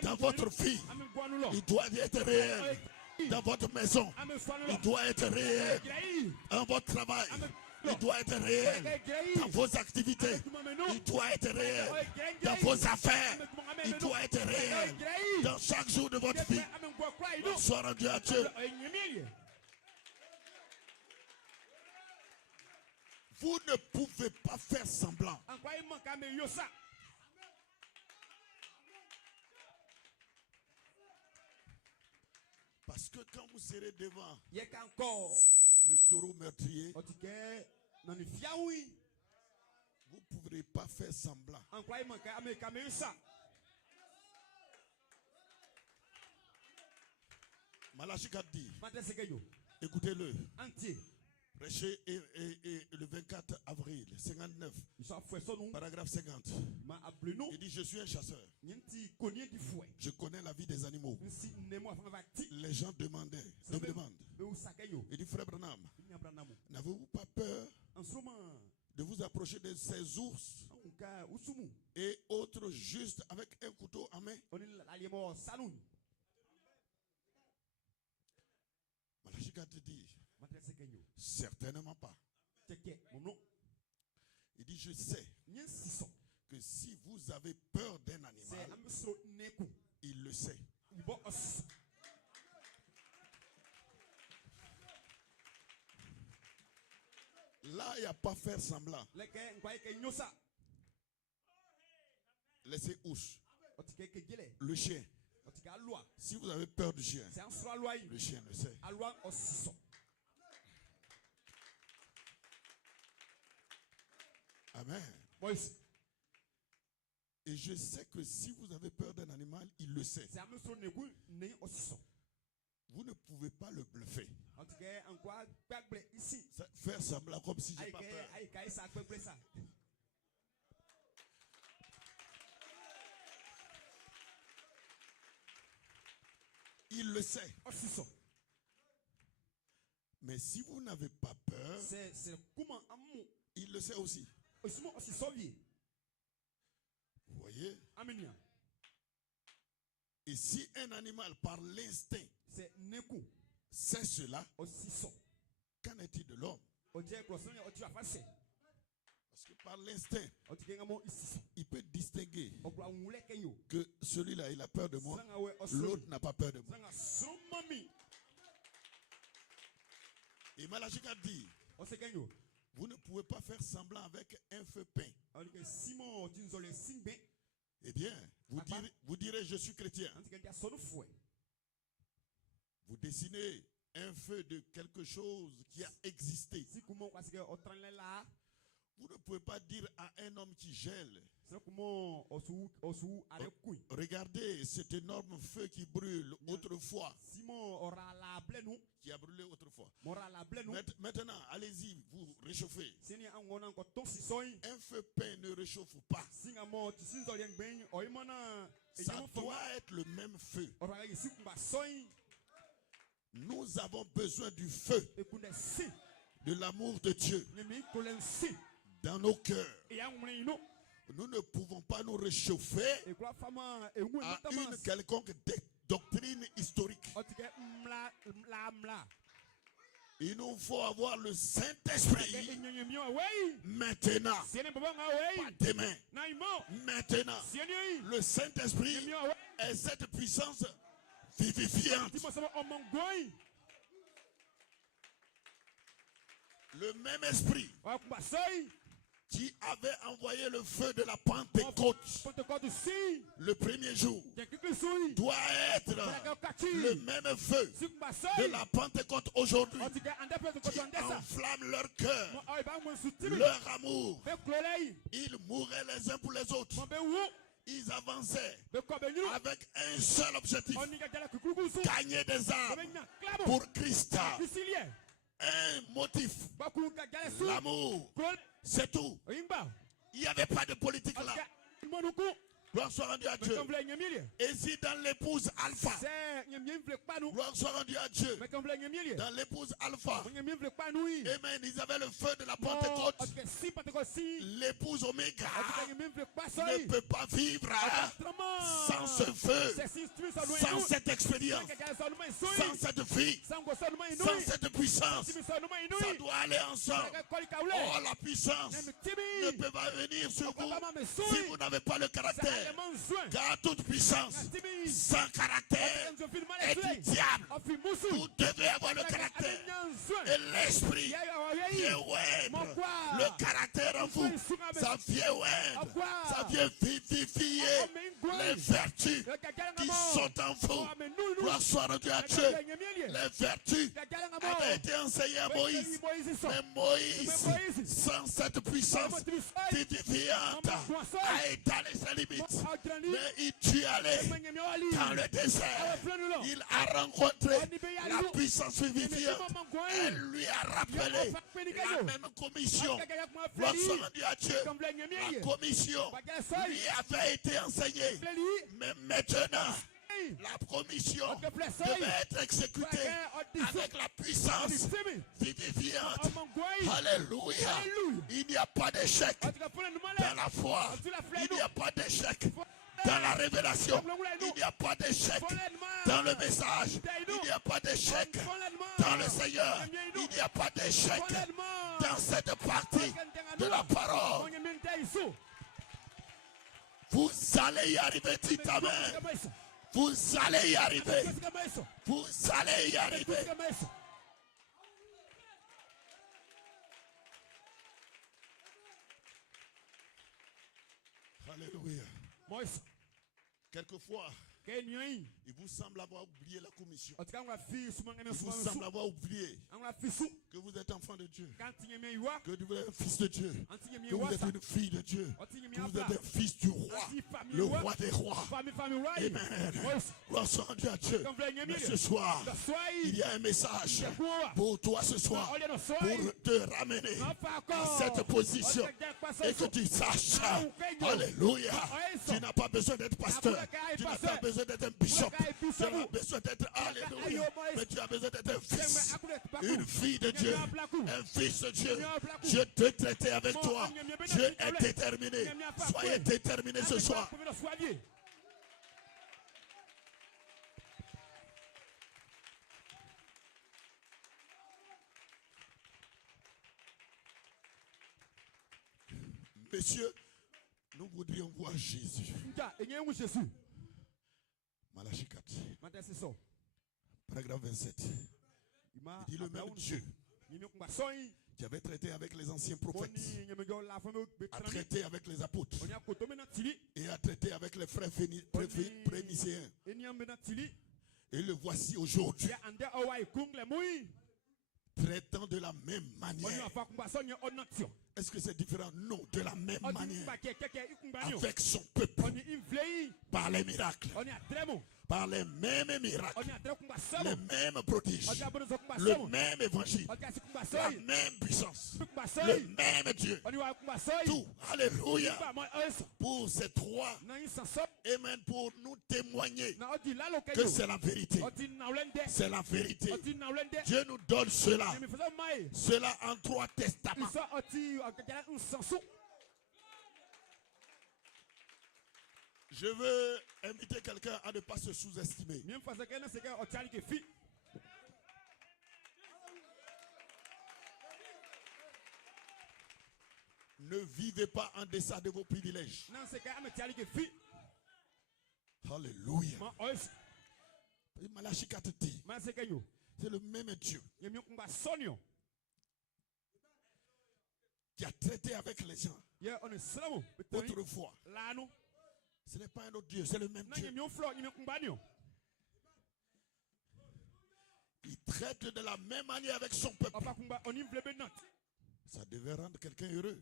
dans votre vie. Il doit être réel dans votre maison. Il doit être réel dans votre travail. Il doit être réel dans vos activités. Il doit être réel dans vos affaires. Il doit être réel dans chaque jour de votre vie. Sois rendu à Dieu. Vous ne pouvez pas faire semblant. Parce que quand vous serez devant le taureau meurtrier, vous ne pourrez pas faire semblant. Malachie 4 dit, écoutez-le, prêché le 24 avril 59, paragraphe 50. Il dit, je suis un chasseur. Je connais la vie des animaux. Les gens me demandent. Il dit, frère Branham, n'avez-vous pas peur de vous approcher de ces ours et autres juste avec un couteau en main? Malachie 4 dit, certainement pas. Il dit, je sais que si vous avez peur d'un animal, il le sait. Là, il n'y a pas faire semblant. Laissez ouche. Le chien. Si vous avez peur du chien, le chien le sait. Amen. Et je sais que si vous avez peur d'un animal, il le sait. Vous ne pouvez pas le bluffer. Faire semblant comme si je n'ai pas peur. Il le sait. Mais si vous n'avez pas peur, il le sait aussi. Vous voyez? Et si un animal par l'instinct sait cela, qu'en est-il de l'homme? Parce que par l'instinct, il peut distinguer que celui-là, il a peur de moi, l'autre n'a pas peur de moi. Et Malachie a dit, vous ne pouvez pas faire semblant avec un feu peint. Eh bien, vous direz, je suis chrétien. Vous dessinez un feu de quelque chose qui a existé. Vous ne pouvez pas dire à un homme qui gèle, regardez cet énorme feu qui brûle autrefois, qui a brûlé autrefois. Maintenant, allez-y, vous réchauffez. Un feu peint ne réchauffe pas. Ça doit être le même feu. Nous avons besoin du feu, de l'amour de Dieu dans nos cœurs. Nous ne pouvons pas nous réchauffer à une quelconque doctrine historique. Il nous faut avoir le Saint-Esprit maintenant, pas demain. Maintenant, le Saint-Esprit est cette puissance vivifiante. Le même esprit qui avait envoyé le feu de la Pentecôte le premier jour doit être le même feu de la Pentecôte aujourd'hui qui enflamme leur cœur, leur amour. Ils mouraient les uns pour les autres. Ils avançaient avec un seul objectif: gagner des âmes pour Christ. Un motif, l'amour, c'est tout. Il n'y avait pas de politique là. Gloire soit rendue à Dieu. Et si dans l'épouse alpha, gloire soit rendue à Dieu. Dans l'épouse alpha, amen, ils avaient le feu de la Pentecôte. L'épouse oméga ne peut pas vivre sans ce feu, sans cette expérience, sans cette vie, sans cette puissance. Ça doit aller ensemble. Oh, la puissance ne peut pas venir sur vous si vous n'avez pas le caractère. Car toute puissance sans caractère est du diable. Vous devez avoir le caractère et l'esprit vient le caractère en vous. Ça vient ça vient vivifier les vertus qui sont en vous. Gloire soit rendue à Dieu. Les vertus avaient été enseignées à Moïse. Mais Moïse, sans cette puissance vivifiante, a étalé ses limites. Mais il dut aller dans le désert. Il a rencontré la puissance vivifiante. Elle lui a rappelé la même commission. Gloire soit rendue à Dieu. La commission lui avait été enseignée. Mais maintenant, la commission devait être exécutée avec la puissance vivifiante. Alléluia. Il n'y a pas d'échec dans la foi. Il n'y a pas d'échec dans la révélation. Il n'y a pas d'échec dans le message. Il n'y a pas d'échec dans le Seigneur. Il n'y a pas d'échec dans cette partie de la parole. Vous allez y arriver, dites amen. Vous allez y arriver. Vous allez y arriver. Alléluia. Quelquefois, il vous semble avoir oublié la commission. Il vous semble avoir oublié que vous êtes enfant de Dieu, que vous êtes un fils de Dieu, que vous êtes une fille de Dieu, que vous êtes un fils du roi, le roi des rois. Amen. Gloire soit rendue à Dieu. Mais ce soir, il y a un message pour toi ce soir, pour te ramener à cette position et que tu saches, alléluia, tu n'as pas besoin d'être pasteur, tu n'as pas besoin d'être un bishop, tu n'as pas besoin d'être alléluia, mais tu as besoin d'être un fils, une fille de Dieu, un fils de Dieu. Dieu te traite avec toi. Dieu est déterminé. Soyez déterminés ce soir. Messieurs, nous voudrions voir Jésus. Malachie 4, paragraphe 27. Il dit le même Dieu qui avait traité avec les anciens prophètes, a traité avec les apôtres et a traité avec les frères prénicéens. Et le voici aujourd'hui, traitant de la même manière. Est-ce que c'est différent? Non, de la même manière. Avec son peuple. Par les miracles. Par les mêmes miracles. Les mêmes prodiges. Le même évangile. La même puissance. Le même Dieu. Tout. Alléluia. Pour ces trois. Amen. Pour nous témoigner que c'est la vérité. C'est la vérité. Dieu nous donne cela. Cela en 3 testaments. Je veux inviter quelqu'un à ne pas se sous-estimer. Ne vivez pas en deçà de vos privilèges. Alléluia. Malachie 4 dit, c'est le même Dieu qui a traité avec les gens autrefois. Ce n'est pas un autre Dieu, c'est le même Dieu. Il traite de la même manière avec son peuple. Ça devait rendre quelqu'un heureux.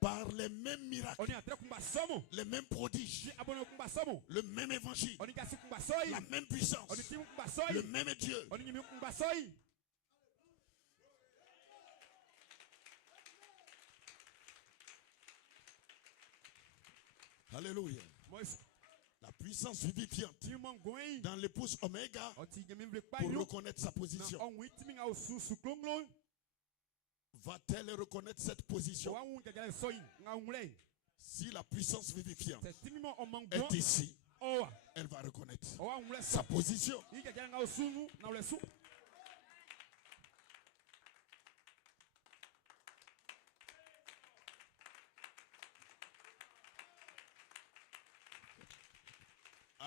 Par les mêmes miracles, les mêmes prodiges, le même évangile, la même puissance, le même Dieu. Alléluia. La puissance vivifiante dans l'épouse Oméga pour reconnaître sa position. Va-t-elle reconnaître cette position? Si la puissance vivifiante est ici, elle va reconnaître sa position.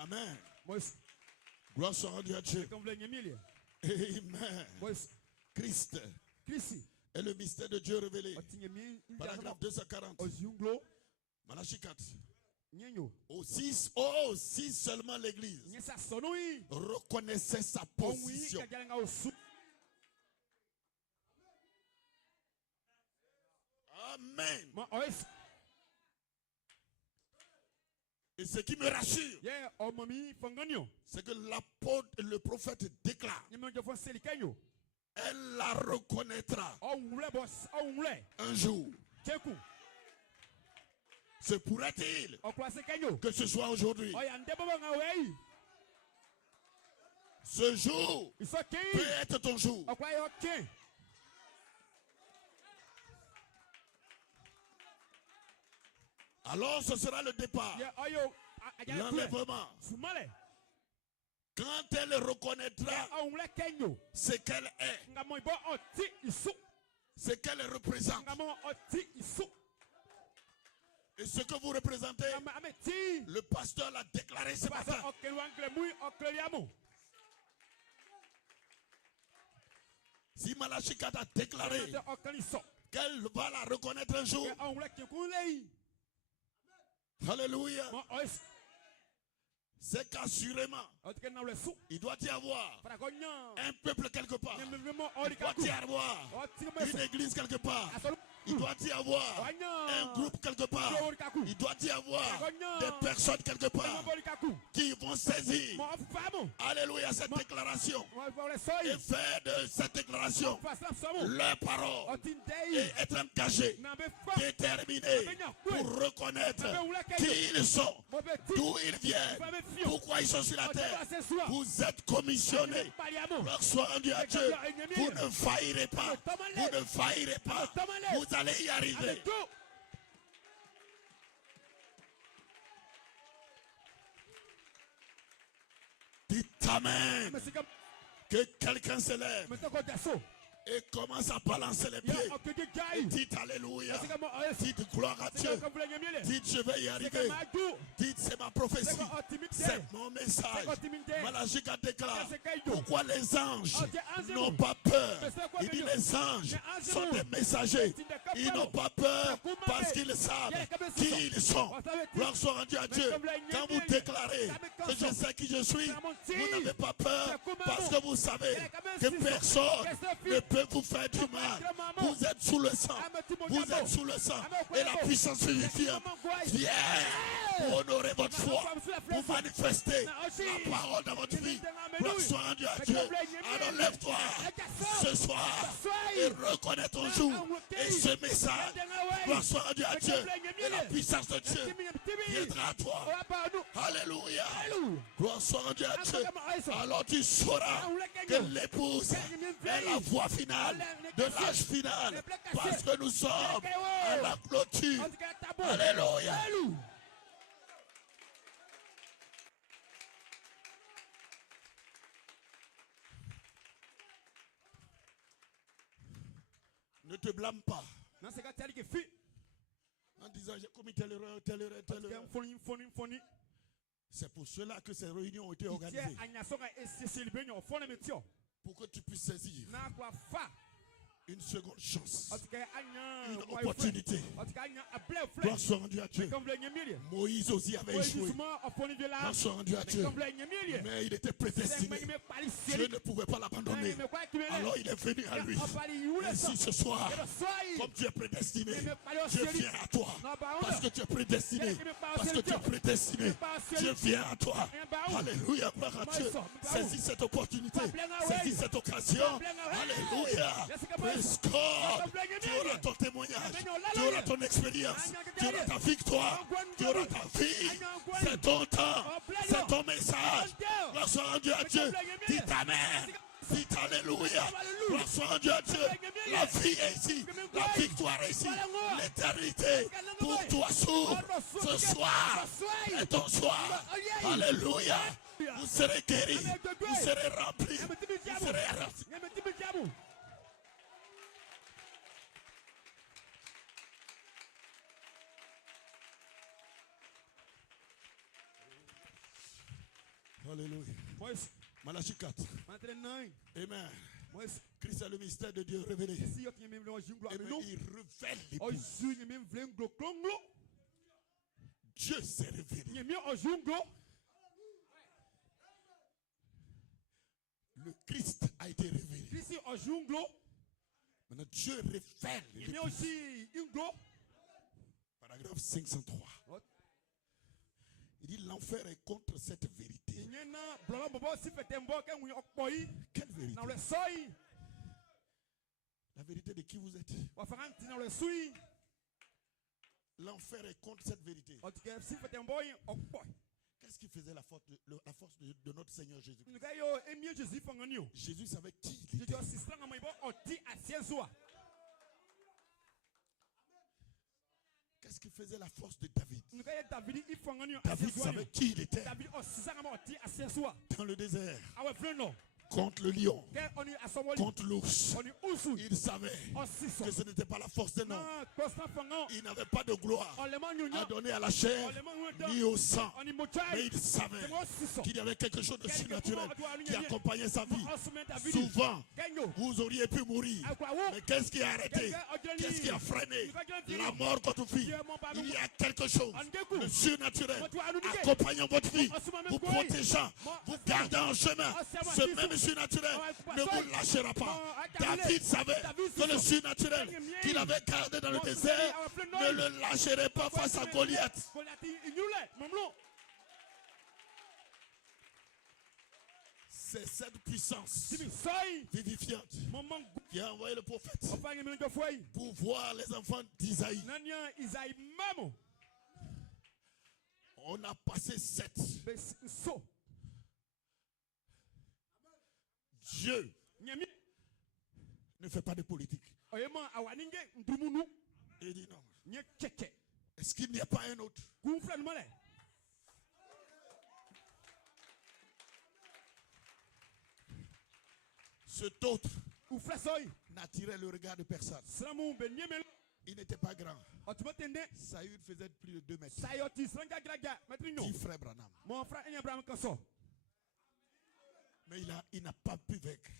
Amen. Gloire soit rendue à Dieu. Amen. Christ est le mystère de Dieu révélé. Paragraphe 240. Malachie 4. Si seulement l'Église reconnaissait sa position. Amen. Et ce qui me rassure, c'est que l'apôtre et le prophète déclarent, elle la reconnaîtra un jour. Se pourrait-il que ce soit aujourd'hui? Ce jour peut être ton jour. Alors ce sera le départ, l'enlèvement. Quand elle reconnaîtra ce qu'elle est, ce qu'elle représente, et ce que vous représentez, le pasteur l'a déclaré ce matin. Si Malachie 4 a déclaré qu'elle va la reconnaître un jour, alléluia, c'est qu'assurément, il doit y avoir un peuple quelque part. Il doit y avoir une église quelque part. Il doit y avoir un groupe quelque part. Il doit y avoir des personnes quelque part qui vont saisir, alléluia, cette déclaration et faire de cette déclaration leur parole et être engagés, déterminés pour reconnaître qui ils sont, d'où ils viennent, pourquoi ils sont sur la terre. Vous êtes commissionnés. Gloire soit rendue à Dieu. Vous ne faillirez pas. Vous ne faillirez pas. Vous allez y arriver. Dites Amen. Que quelqu'un se lève et commence à balancer les pieds. Dites Alléluia. Dites gloire à Dieu. Dites je vais y arriver. Dites c'est ma prophétie. C'est mon message. Malachie déclare pourquoi les anges n'ont pas peur. Il dit les anges sont des messagers. Ils n'ont pas peur parce qu'ils savent qui ils sont. Gloire soit rendue à Dieu. Quand vous déclarez que je sais qui je suis, vous n'avez pas peur parce que vous savez que personne ne peut vous faire du mal. Vous êtes sous le sang. Vous êtes sous le sang. Et la puissance vivifiante vient pour honorer votre foi, pour manifester la parole dans votre vie. Gloire soit rendue à Dieu. Alors lève-toi ce soir et reconnais ton jour et ce message. Gloire soit rendue à Dieu. Et la puissance de Dieu viendra à toi. Alléluia. Gloire soit rendue à Dieu. Alors tu sauras que l'épouse est la voie finale de l'âge final, parce que nous sommes à la clôture. Alléluia. Ne te blâme pas en disant j'ai commis telle erreur, telle erreur, telle erreur. C'est pour cela que ces réunions ont été organisées, pour que tu puisses saisir une seconde chance, une opportunité. Gloire soit rendue à Dieu. Moïse aussi avait échoué. Gloire soit rendue à Dieu. Mais il était prédestiné. Dieu ne pouvait pas l'abandonner. Alors il est venu à lui. Ainsi ce soir, comme tu es prédestiné, Dieu vient à toi. Parce que tu es prédestiné. Parce que tu es prédestiné. Dieu vient à toi. Alléluia, gloire à Dieu. Saisis cette opportunité. Saisis cette occasion. Alléluia. le score, tu auras ton témoignage, tu auras ton expérience, tu auras ta victoire, tu auras ta vie. C'est ton temps, c'est ton message. Gloire soit rendue à Dieu. Dites Amen. Dites Alléluia. Gloire soit rendue à Dieu. La vie est ici, la victoire est ici, l'éternité pour toi sourd. Ce soir est ton soir. Alléluia. Vous serez guéris, vous serez remplis, vous serez remplis. Alléluia. Malachie 4. Amen. Christ est le mystère de Dieu révélé. Amen. Il révèle l'époux. Dieu s'est révélé. Le Christ a été révélé. Maintenant, Dieu révèle l'époux. Paragraphe 503. Il dit l'enfer est contre cette vérité. Quelle vérité? La vérité de qui vous êtes. L'enfer est contre cette vérité. Qu'est-ce qui faisait la force de notre Seigneur Jésus? Jésus savait qui il était. Qu'est-ce qui faisait la force de David? David savait qui il était. Dans le désert. Contre le lion, contre l'ours, il savait que ce n'était pas la force d'un homme. Il n'avait pas de gloire à donner à la chair ni au sang. Mais il savait qu'il y avait quelque chose de surnaturel qui accompagnait sa vie. Souvent, vous auriez pu mourir. Mais qu'est-ce qui a arrêté? Qu'est-ce qui a freiné la mort contre votre vie? Il y a quelque chose de surnaturel accompagnant votre vie, vous protégeant, vous gardant en chemin. Ce même surnaturel ne vous lâchera pas. David savait que le surnaturel qu'il avait gardé dans le désert ne le lâcherait pas face à Goliath. C'est cette puissance vivifiante qui a envoyé le prophète pour voir les enfants d'Isaïe. On a passé 7. Dieu ne fait pas de politique. Il dit non. Est-ce qu'il n'y a pas un autre? Cet autre n'attirait le regard de personne. Il n'était pas grand. Saül faisait plus de 2 mètres. Dit frère Branham. Mais il n'a pas pu vaincre.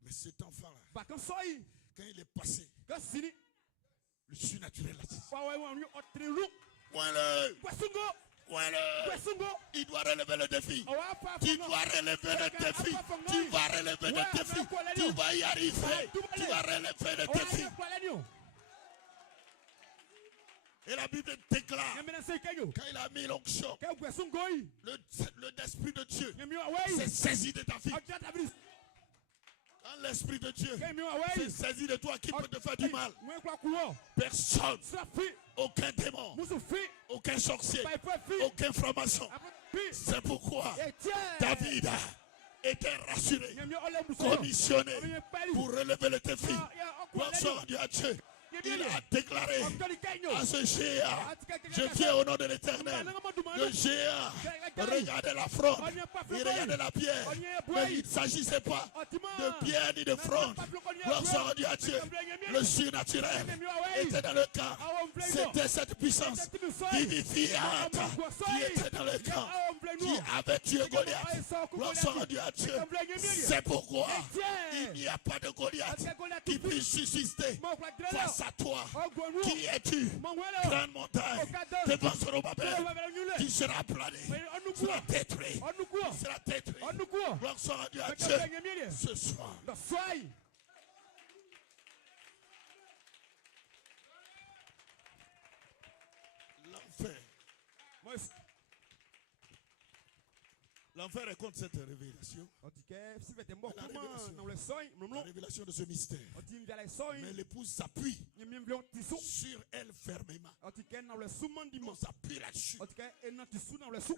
Mais cet enfant-là, quand il est passé, le surnaturel a dit, il doit relever le défi. Tu dois relever le défi. Tu vas relever le défi. Tu vas y arriver. Tu vas relever le défi. Et la Bible déclare, quand il a mis l'onction, l'esprit de Dieu s'est saisi de ta vie. Quand l'esprit de Dieu s'est saisi de toi, qui peut te faire du mal? Personne. Aucun démon. Aucun sorcier. Aucun franc-maçon. C'est pourquoi David était rassuré, commissionné pour relever le défi. Gloire soit rendue à Dieu. Il a déclaré à ce géant, je viens au nom de l'Éternel. Le géant regardait la fronde, il regardait la pierre, mais il ne s'agissait pas de pierre ni de fronde. Gloire soit rendue à Dieu. Le surnaturel était dans le camp. C'était cette puissance vivifiante qui était dans le camp, qui avait tué Goliath. Gloire soit rendue à Dieu. C'est pourquoi il n'y a pas de Goliath qui puisse susciter face à toi. Qui es-tu? Grande montagne devant Zorobabel, qui sera plané, sera détruit, sera détruit. Gloire soit rendue à Dieu ce soir. L'enfer. L'enfer est contre cette révélation. La révélation de ce mystère. Mais l'épouse s'appuie sur elle fermement. On s'appuie là-dessus.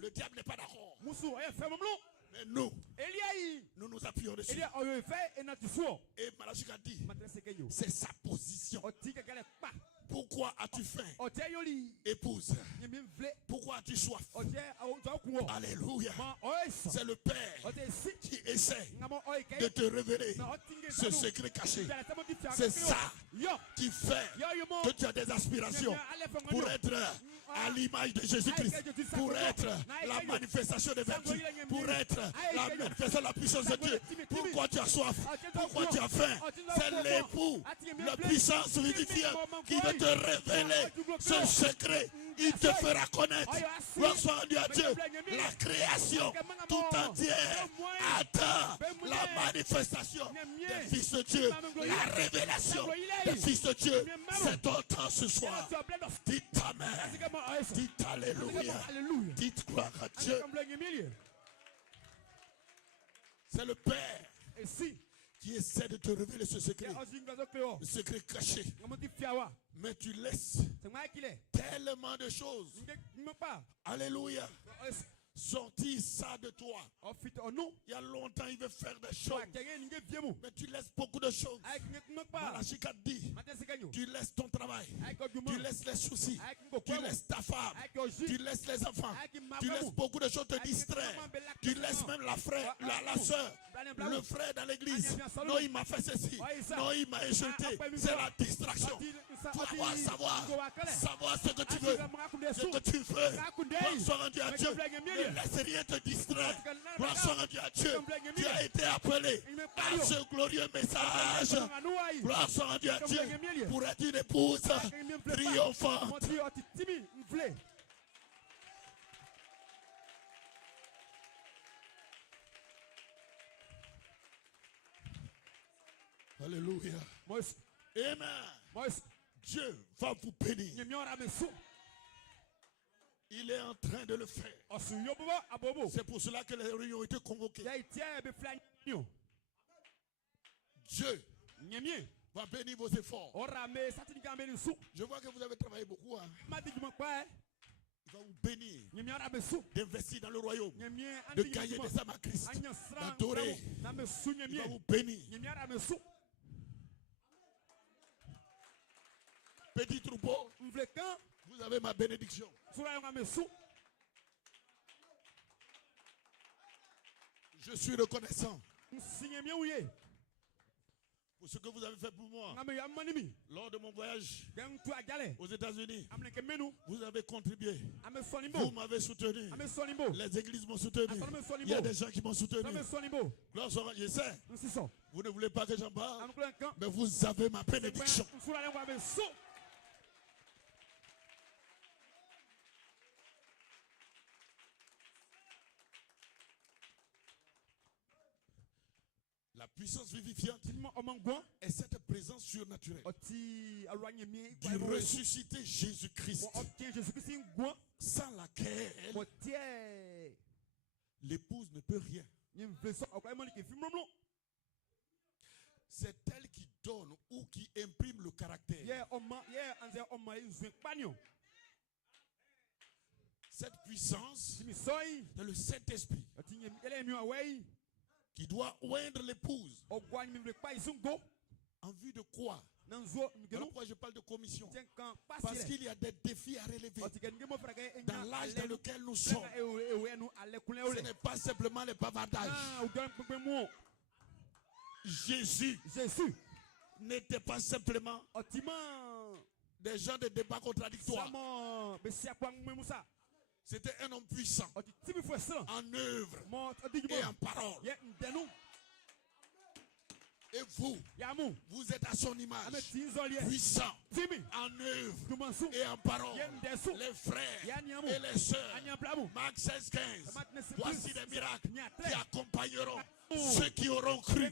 Le diable n'est pas d'accord. Mais nous nous appuyons dessus. Et Malachika dit, c'est sa position. Pourquoi as-tu faim, épouse? Pourquoi as-tu soif? Alléluia. C'est le Père qui essaie de te révéler ce secret caché. C'est ça qui fait que tu as des aspirations pour être à l'image de Jésus-Christ, pour être la manifestation des vertus, pour être la manifestation de la puissance de Dieu. Pourquoi tu as soif? Pourquoi tu as faim? C'est l'époux, la puissance vivifiante qui veut te révéler ce secret. Il te fera connaître. Gloire soit rendue à Dieu. La création tout entière attend la manifestation des fils de Dieu. La révélation des fils de Dieu. C'est ton temps ce soir. Dites Amen. Dites Alléluia. Dites gloire à Dieu. C'est le Père qui essaie de te révéler ce secret. Le secret caché. Mais tu laisses tellement de choses. Alléluia. Sortir ça de toi. Il y a longtemps, il veut faire des choses. Mais tu laisses beaucoup de choses. Malachika dit, tu laisses ton travail. Tu laisses les soucis. Tu laisses ta femme. Tu laisses les enfants. Tu laisses beaucoup de choses te distraire. Tu laisses même la soeur, le frère dans l'église. Non, il m'a fait ceci. Non, il m'a insulté. C'est la distraction. Tu dois savoir ce que tu veux. Ce que tu veux. Gloire soit rendue à Dieu. Ne laisse rien te distraire. Gloire soit rendue à Dieu. Tu as été appelé à ce glorieux message. Gloire soit rendue à Dieu pour être une épouse triomphante. Alléluia. Amen. Dieu va vous bénir. Il est en train de le faire. C'est pour cela que les réunions ont été convoquées. Dieu va bénir vos efforts. Je vois que vous avez travaillé beaucoup. Hein. Il va vous bénir d'investir dans le royaume, de gagner des âmes à Christ, d'adorer. Il va vous bénir. Petit troupeau, vous avez ma bénédiction. Je suis reconnaissant pour ce que vous avez fait pour moi. Lors de mon voyage aux États-Unis, vous avez contribué. Vous m'avez soutenu. Les églises m'ont soutenu. Il y a des gens qui m'ont soutenu. Je sais, vous ne voulez pas que j'en parle, mais vous avez ma bénédiction. La puissance vivifiante est cette présence surnaturelle du ressuscité Jésus-Christ, sans laquelle l'épouse ne peut rien. C'est elle qui donne ou qui imprime le caractère. Cette puissance, c'est le Saint-Esprit qui doit oindre l'épouse. En vue de quoi? Voilà pourquoi je parle de commission. Parce qu'il y a des défis à relever. Dans l'âge dans lequel nous sommes, ce n'est pas simplement les bavardages. Jésus n'était pas simplement des gens de débats contradictoires. C'était un homme puissant en œuvre et en parole. Et vous êtes à son image, puissant en œuvre et en parole. Les frères et les sœurs, Marc 16, 15. Voici des miracles qui accompagneront Ceux qui auront cru,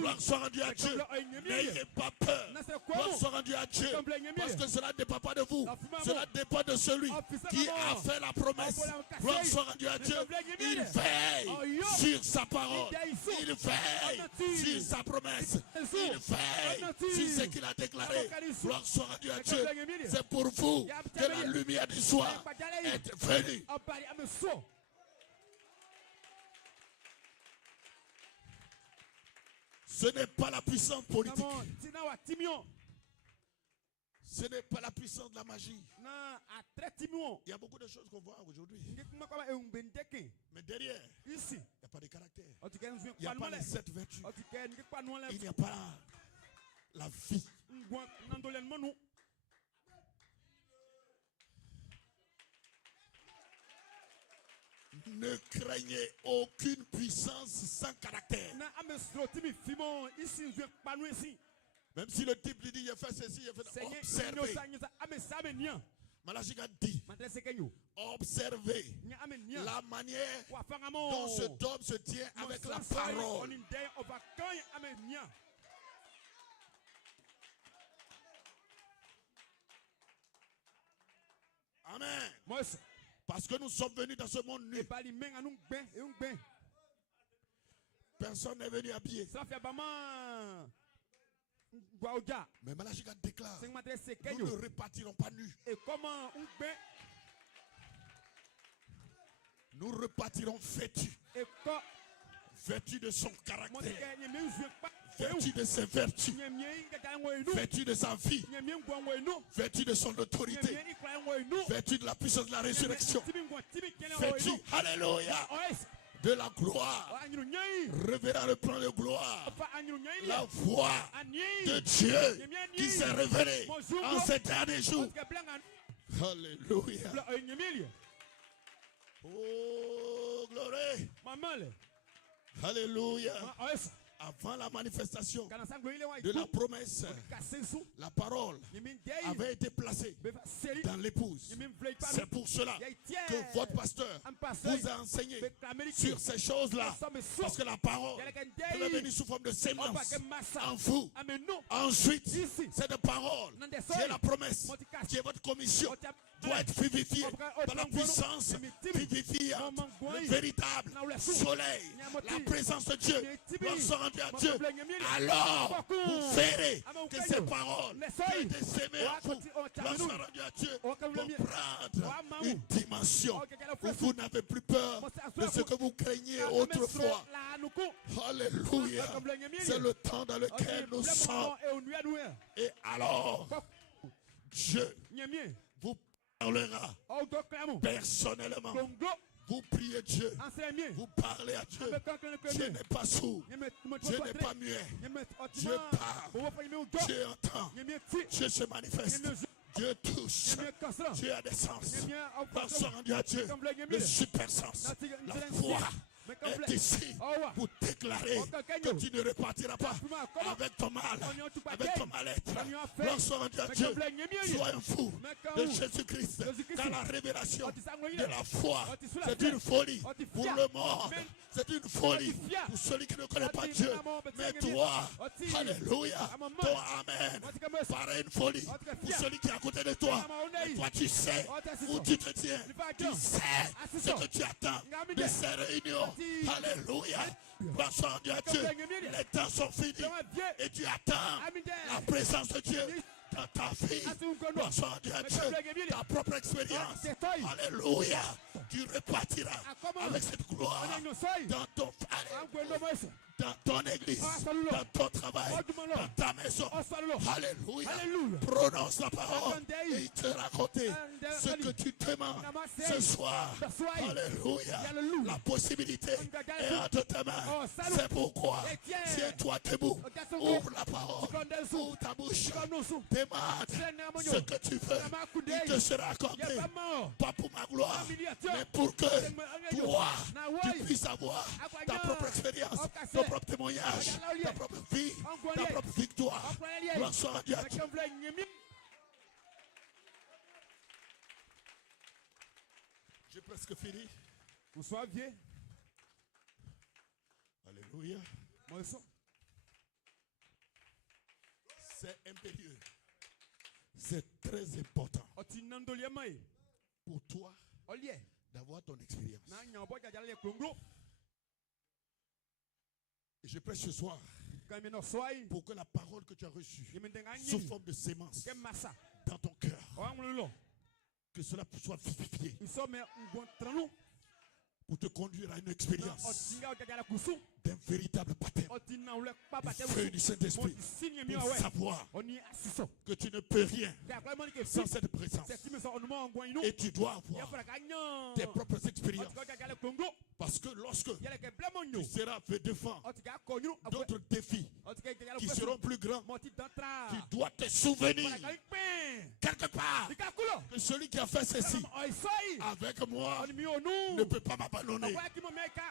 gloire soit rendue à Dieu. N'ayez pas peur. Gloire soit rendue à Dieu. Parce que cela ne dépend pas de vous. Cela dépend de celui qui a fait la promesse. Gloire soit rendue à Dieu. Il veille sur sa parole. Il veille sur sa promesse. Il veille sur ce qu'il a déclaré. Gloire soit rendue à Dieu. C'est pour vous que la lumière du soir est venue. Ce n'est pas la puissance politique. Ce n'est pas la puissance de la magie. Il y a beaucoup de choses qu'on voit aujourd'hui. Mais derrière, il n'y a pas de caractère. Il n'y a pas les 7 vertus. Il n'y a pas la vie. Ne craignez aucune puissance sans caractère. Même si le type lui dit, il fait ceci, il fait observer. Malachie a dit, observez la manière dont cet homme se tient avec la parole. Amen. Parce que nous sommes venus dans ce monde nu. Personne n'est venu habillé. Mais Malachie déclare, nous ne repartirons pas nus. Nous repartirons vêtus. Vêtus de son caractère. Vêtus de ses vertus. Vêtus de sa vie. Vêtus de son autorité. Vêtus de la puissance de la résurrection. Vêtus, alléluia, de la gloire. Révélant le plan de gloire. La voix de Dieu qui s'est révélée en ces derniers jours. Alléluia. Oh, gloire. Alléluia. Avant la manifestation de la promesse, la parole avait été placée dans l'épouse. C'est pour cela que votre pasteur vous a enseigné sur ces choses-là. Parce que la parole peut venir sous forme de sémence en vous. Ensuite, cette parole qui est la promesse, qui est votre commission, doit être vivifiée par la puissance vivifiante, le véritable soleil, la présence de Dieu. À Dieu, alors vous verrez que ces paroles qui ont été sémées en vous, lorsqu'on a rendu à Dieu, vont prendre une dimension où vous n'avez plus peur de ce que vous craignez autrefois. Alléluia. C'est le temps dans lequel nous sommes. Et alors, Dieu vous parlera personnellement. Vous priez Dieu, vous parlez à Dieu. Dieu n'est pas sourd, Dieu n'est pas muet. Dieu parle, Dieu entend, Dieu se manifeste, Dieu touche, Dieu a des sens. Dans rendu à Dieu, le super sens, la foi est ici pour déclarer que tu ne repartiras pas avec ton mal, avec ton mal-être. Lorsqu'on rendu à Dieu, sois un fou de Jésus-Christ. Car la révélation de la foi, c'est une folie pour le monde. C'est une folie pour celui qui ne connaît pas Dieu. Mais toi, alléluia, toi, amen, paraît une folie pour celui qui est à côté de toi. Et toi, tu sais où tu te tiens. Tu sais ce que tu attends de ces réunions. Alléluia. Grâce à Dieu, les temps sont finis et tu attends la présence de Dieu dans ta vie. Grâce à Dieu, ta propre expérience. Alléluia. Tu repartiras avec cette gloire dans ton palais, dans ton église, dans ton travail, dans ta maison. Alléluia. Prononce la parole et il te raconter ce que tu demandes ce soir. Alléluia. La possibilité est entre tes mains. C'est pourquoi, tiens-toi debout, ouvre la parole, ouvre ta bouche, demande ce que tu veux. Il te sera accordé, pas pour ma gloire, mais pour que toi, tu puisses avoir ta propre expérience, ton propre témoignage, ta propre vie, ta propre victoire. Gloire soit à Dieu. J'ai presque fini. Vous soyez vieux. Alléluia. Alléluia. Moi ça. C'est impérieux. C'est très important Oti nandolia mai. pour toi Olie. d'avoir ton expérience. Na nyambo jajale le klonglo. Et je prêche ce soir Quand me no soai. pour que la parole que tu as reçue Yemendenga sous nyi. forme de sémence Ke massa. dans ton cœur, O amululo. que cela soit vivifié Iso me ngon tranu. pour te conduire à une expérience Otinga o jajale kusu. d'un véritable baptême. Otina ule papa te. Feu du Saint-Esprit. Signe mi Pour awe. savoir Oni asiso. que tu ne peux rien Dakwa moni ke sans cette présence. C'est qui me sort on ngwa inu. Et tu dois Ya avoir fara kanyo. tes propres expériences. Otika jajale klonglo. Parce que lorsque Yele ke blemonyo. tu seras fait devant Otika konyu. d'autres défis Otika jajale qui seront plus grands, Moti dantra. tu dois te souvenir Fara kanyo. quelque part Dikakulo. que celui qui a fait ceci Oi soi. avec moi Oni mi onu. ne peut pas m'abandonner. Akwa ki mo meka.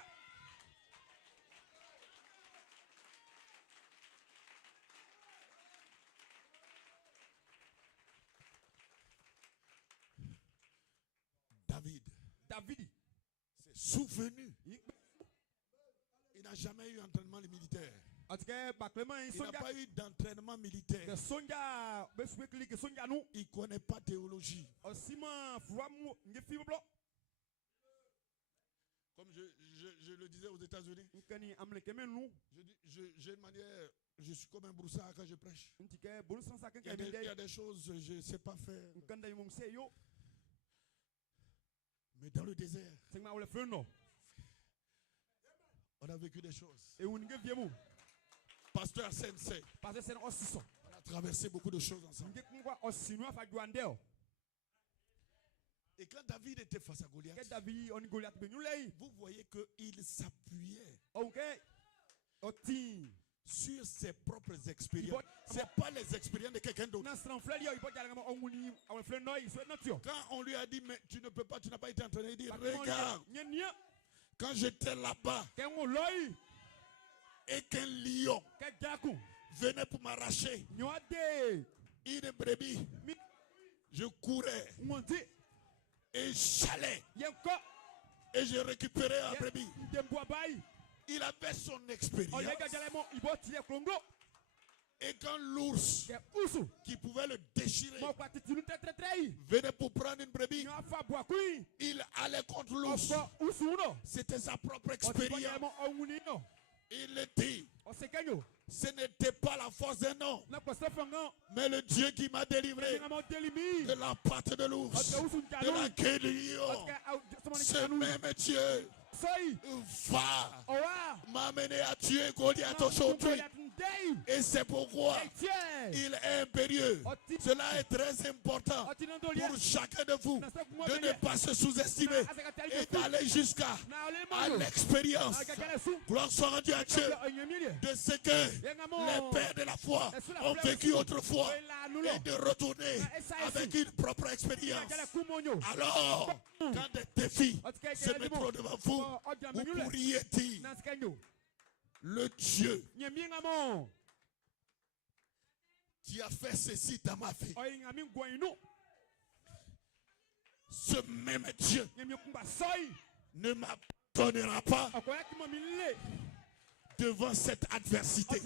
David s'est souvenu. Il n'a jamais eu d'entraînement militaire. Il n'a pas eu d'entraînement militaire. Il ne connaît pas théologie. Comme je le disais aux États-Unis, j'ai une manière, je suis comme un broussard quand je prêche. Il y a des choses que je ne sais pas faire. Mais dans le désert, on a vécu des choses. Pasteur Sensei, on a traversé beaucoup de choses ensemble. Et quand David était face à Goliath, vous voyez qu'il s'appuyait sur ses propres expériences. Ce n'est pas les expériences de quelqu'un d'autre. Quand on lui a dit, mais tu ne peux pas, tu n'as pas été entraîné, il dit, regarde, quand j'étais là-bas, et qu'un lion venait pour m'arracher une brebis, je courais et j'allais et je récupérais la brebis. Il avait son expérience. Et quand l'ours qui pouvait le déchirer venait pour prendre une brebis, il allait contre l'ours. C'était sa propre expérience. Il le dit. Ce n'était pas la force d'un homme, mais le Dieu qui m'a délivré de la patte de l'ours, de la queue du lion. Ce même Dieu va m'amener à tuer Goliath aujourd'hui. Et c'est pourquoi il est impérieux. Cela est très important pour chacun de vous de ne pas se sous-estimer et d'aller jusqu'à l'expérience. Gloire soit rendue à Dieu de ce que les pères de la foi ont vécu autrefois et de retourner avec une propre expérience. Alors, quand des défis se mettront devant vous, vous pourriez dire, le Dieu qui a fait ceci dans ma vie, ce même Dieu ne m'abandonnera pas devant cette adversité.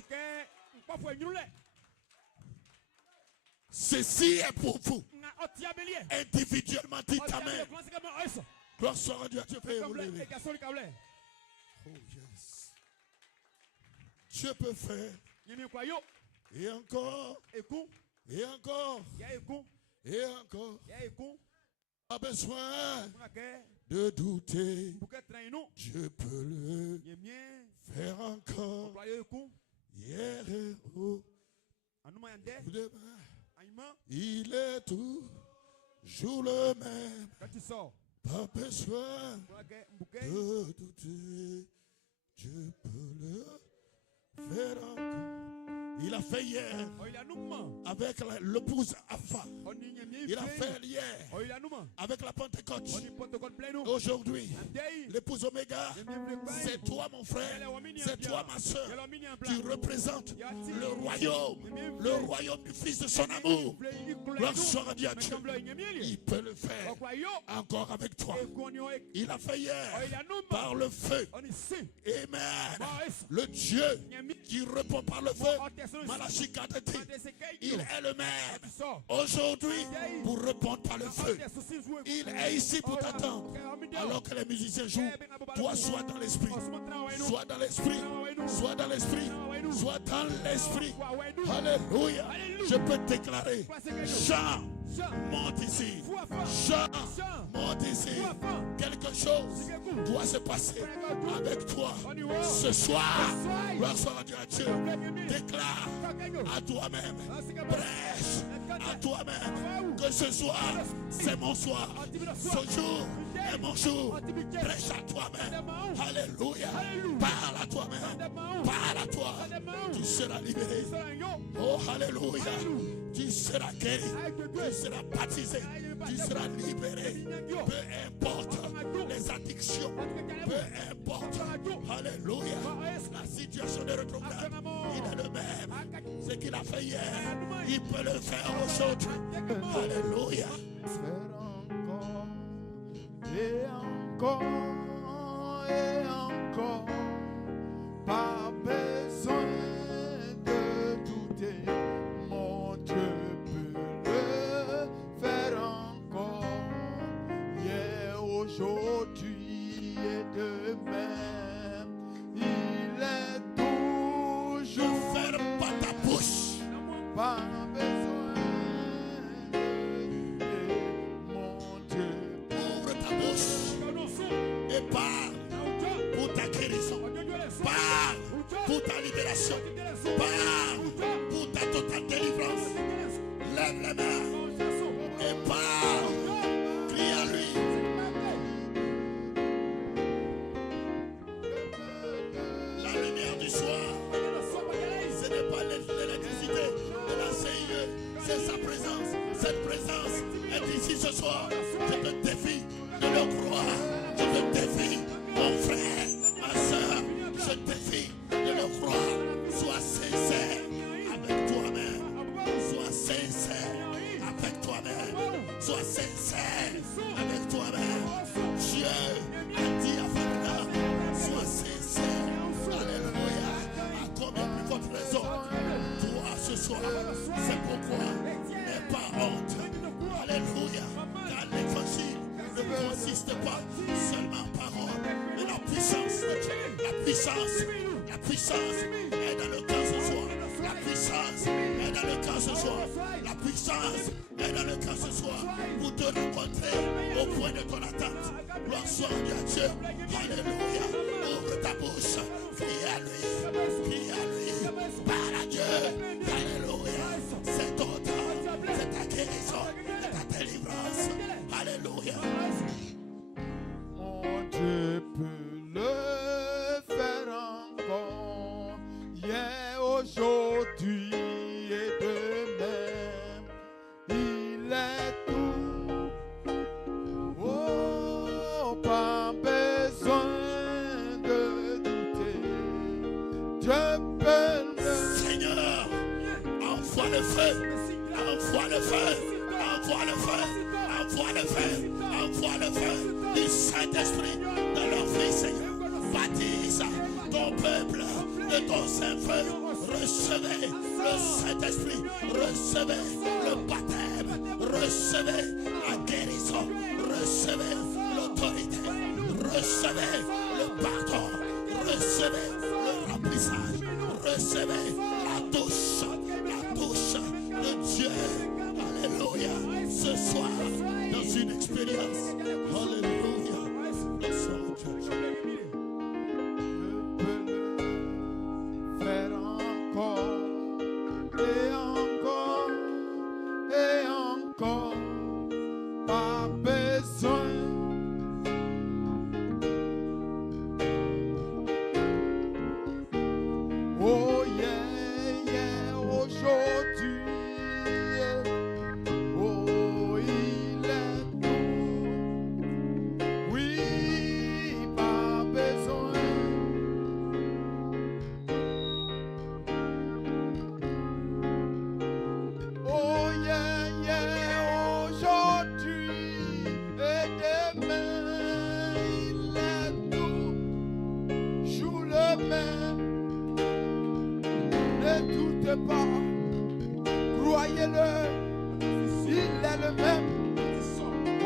Ceci est pour vous. Individuellement, dit Amen. Gloire soit rendue à Dieu. Oh yes. Dieu peut faire. Et encore. Et encore. Et encore. Pas besoin de douter. Dieu peut le faire encore. Hier et demain. Il est toujours le même. Pas besoin de douter. Dieu peut le faire encore. Il a fait hier avec l'épouse Alpha. Il a fait hier avec la Pentecôte. Aujourd'hui, l'épouse Oméga, c'est toi mon frère, c'est toi ma soeur. Tu représentes le royaume du Fils de son amour. Gloire soit à Dieu. Il peut le faire encore avec toi. Il a fait hier par le feu. Amen. Le Dieu qui répond par le feu. Malachi 4 dit, il est le même aujourd'hui pour répondre par le feu. Il est ici pour t'attendre. Alors que les musiciens jouent, toi sois dans l'esprit. Sois dans l'esprit. Sois dans l'esprit. Sois dans l'esprit. Alléluia. Je peux te déclarer, Jean, monte ici. Jean, monte ici. Quelque chose doit se passer avec toi ce soir. Gloire soit à Dieu. Déclare à toi-même, prêche à toi-même que ce soir c'est mon soir, ce jour est mon jour. Prêche à toi-même. Alléluia. Parle à toi-même. Parle à toi. Tu seras libéré. Oh, alléluia. Tu seras guéri. Tu seras baptisé. Tu seras libéré. Peu importe les addictions. Peu importe. Alléluia. La situation de rétrograde. Il est le même. Ce qu'il a fait hier, il peut le faire aujourd'hui. Alléluia. Et encore, et encore, pas besoin de douter, mon Dieu peut le faire encore, hier, aujourd'hui et demain, il est toujours. Ne ferme pas ta bouche. Pas besoin de douter, mon Dieu. Ouvre ta bouche et parle pour ta guérison. Parle pour ta libération. Parle pour ta totale délivrance. Lève les mains et parle. Crie à lui. La lumière du soir, ce n'est pas l'électricité de la CIE, c'est sa présence. Cette présence est ici ce soir. Je te défie de le croire. Je te défie, mon frère, ma soeur. Je te défie de le croire. Sois sincère avec toi-même. Sois sincère avec toi-même. Sois sincère avec toi-même. Dieu a dit à Pharaon, sois sincère. Alléluia. À combien plus forte raison, toi ce soir, c'est pourquoi n'aie pas honte. Alléluia. Car l'évangile ne consiste pas seulement en parole, mais la puissance. La puissance est dans le cœur ce soir. La puissance est dans le cœur ce soir. La puissance est dans le cœur ce soir. Pour te rencontrer au point de ton attente. Gloire soit à Dieu. Alléluia. Ouvre ta bouche. Crie à lui. Crie à lui. Parle à Dieu. Alléluia. C'est ton temps. C'est ta guérison. C'est ta délivrance. Alléluia. Mon Dieu peut le faire encore, hier, aujourd'hui et demain. Il est tout. Oh, pas besoin de douter. Dieu peut le. Seigneur, envoie le feu. Envoie le feu. Envoie le feu. Envoie le feu. Envoie le feu du Saint-Esprit dans leur vie, Seigneur. Baptise ton peuple de ton Saint-Feu. Recevez le Saint-Esprit. Recevez le baptême. Recevez la guérison. Recevez l'autorité. Recevez le pardon. Recevez le remplissage. Recevez la douche de Dieu. Alléluia. Ce soir, dans une expérience. Alléluia. Faire encore et encore et encore, pas besoin. Oh yeah, yeah, pas, croyez-le, il est le même.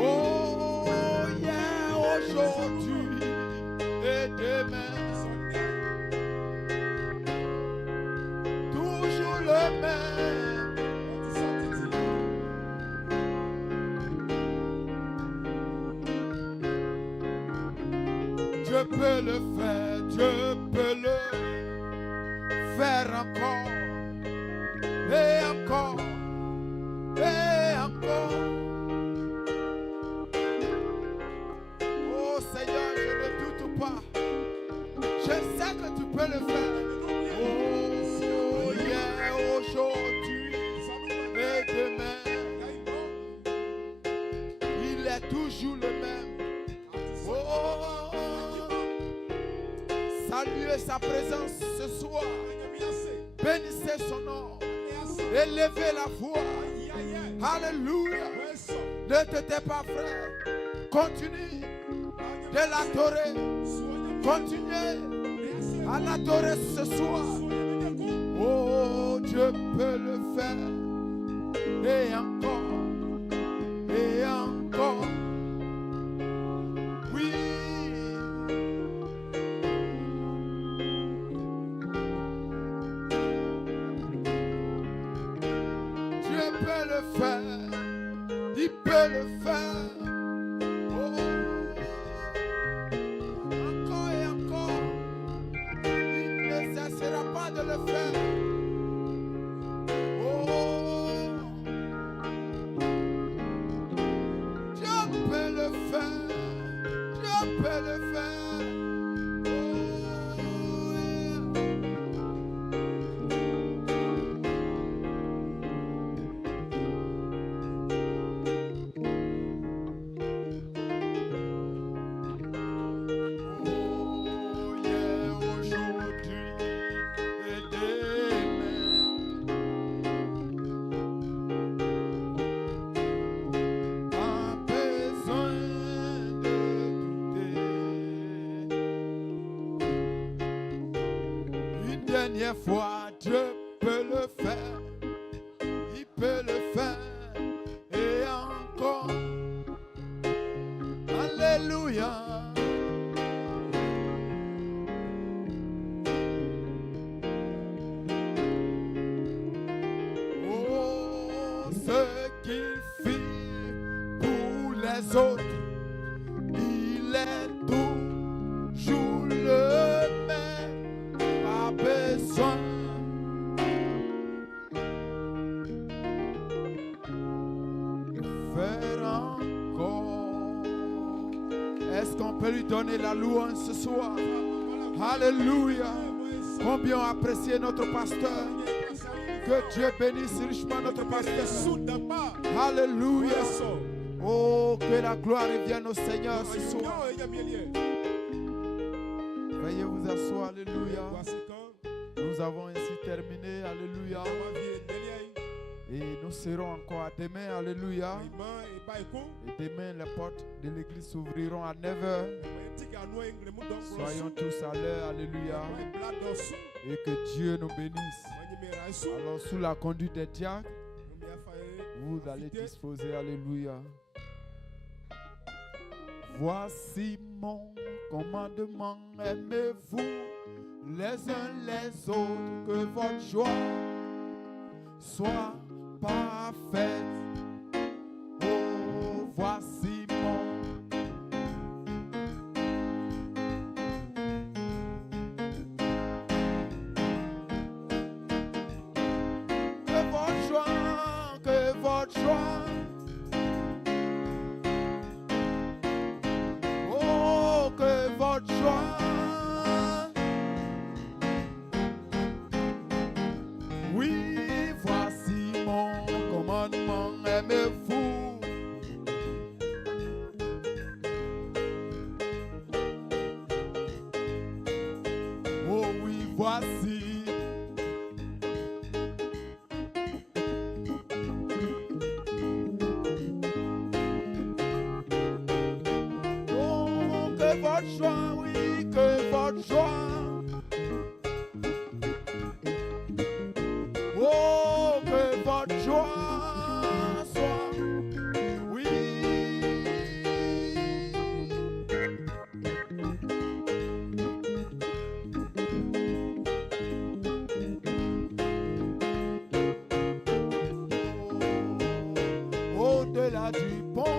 Oh, yeah, aujourd'hui et demain. Toujours le même. Je peux le faire, je peux le faire encore et encore et encore. Oh Seigneur, je ne doute pas. Je sais que tu peux le faire. Oh yeah, aujourd'hui et demain. Il est toujours le même. Oh, saluez sa présence ce soir. Bénissez son nom. Élevez la voix. Alléluia. Ne te tais pas, frère. Continue de l'adorer. Continuez à l'adorer ce soir. Oh, Dieu peut le faire. Et encore. Et encore. Oui. Dieu peut le faire. Il peut le faire. Oh. Encore et encore. Il ne cessera pas de le faire. Oh. Dieu peut le faire. Dieu peut le faire. Oh, yeah, aujourd'hui et demain. Pas besoin de douter. Une dernière fois, Dieu peut le faire. Il peut le faire. Et encore. Alléluia. Oh, ce qu'il fit pour les autres, il est toujours le même. Pas besoin. Faire encore. Est-ce qu'on peut lui donner la louange ce soir? Alléluia. Combien ont apprécié notre pasteur? Que Dieu bénisse richement notre pasteur. Alléluia. Oh, que la gloire revienne au Seigneur ce soir. Veuillez vous asseoir. Alléluia. Nous avons ainsi terminé. Alléluia. Et nous serons encore à demain. Alléluia. Et demain, les portes de l'église s'ouvriront à 9h. Soyons tous à l'heure. Alléluia. Et que Dieu nous bénisse. Alors, sous la conduite des diacres, vous allez disposer. Alléluia. Voici mon commandement. Aimez-vous les uns les autres. Que votre joie soit parfaite. Oh, voici mon que votre joie, oh, que votre joie, oui, voici mon commandement, aimez-vous. Oh oui, voici. Que votre joie, oui, que votre joie. Oh, du pont.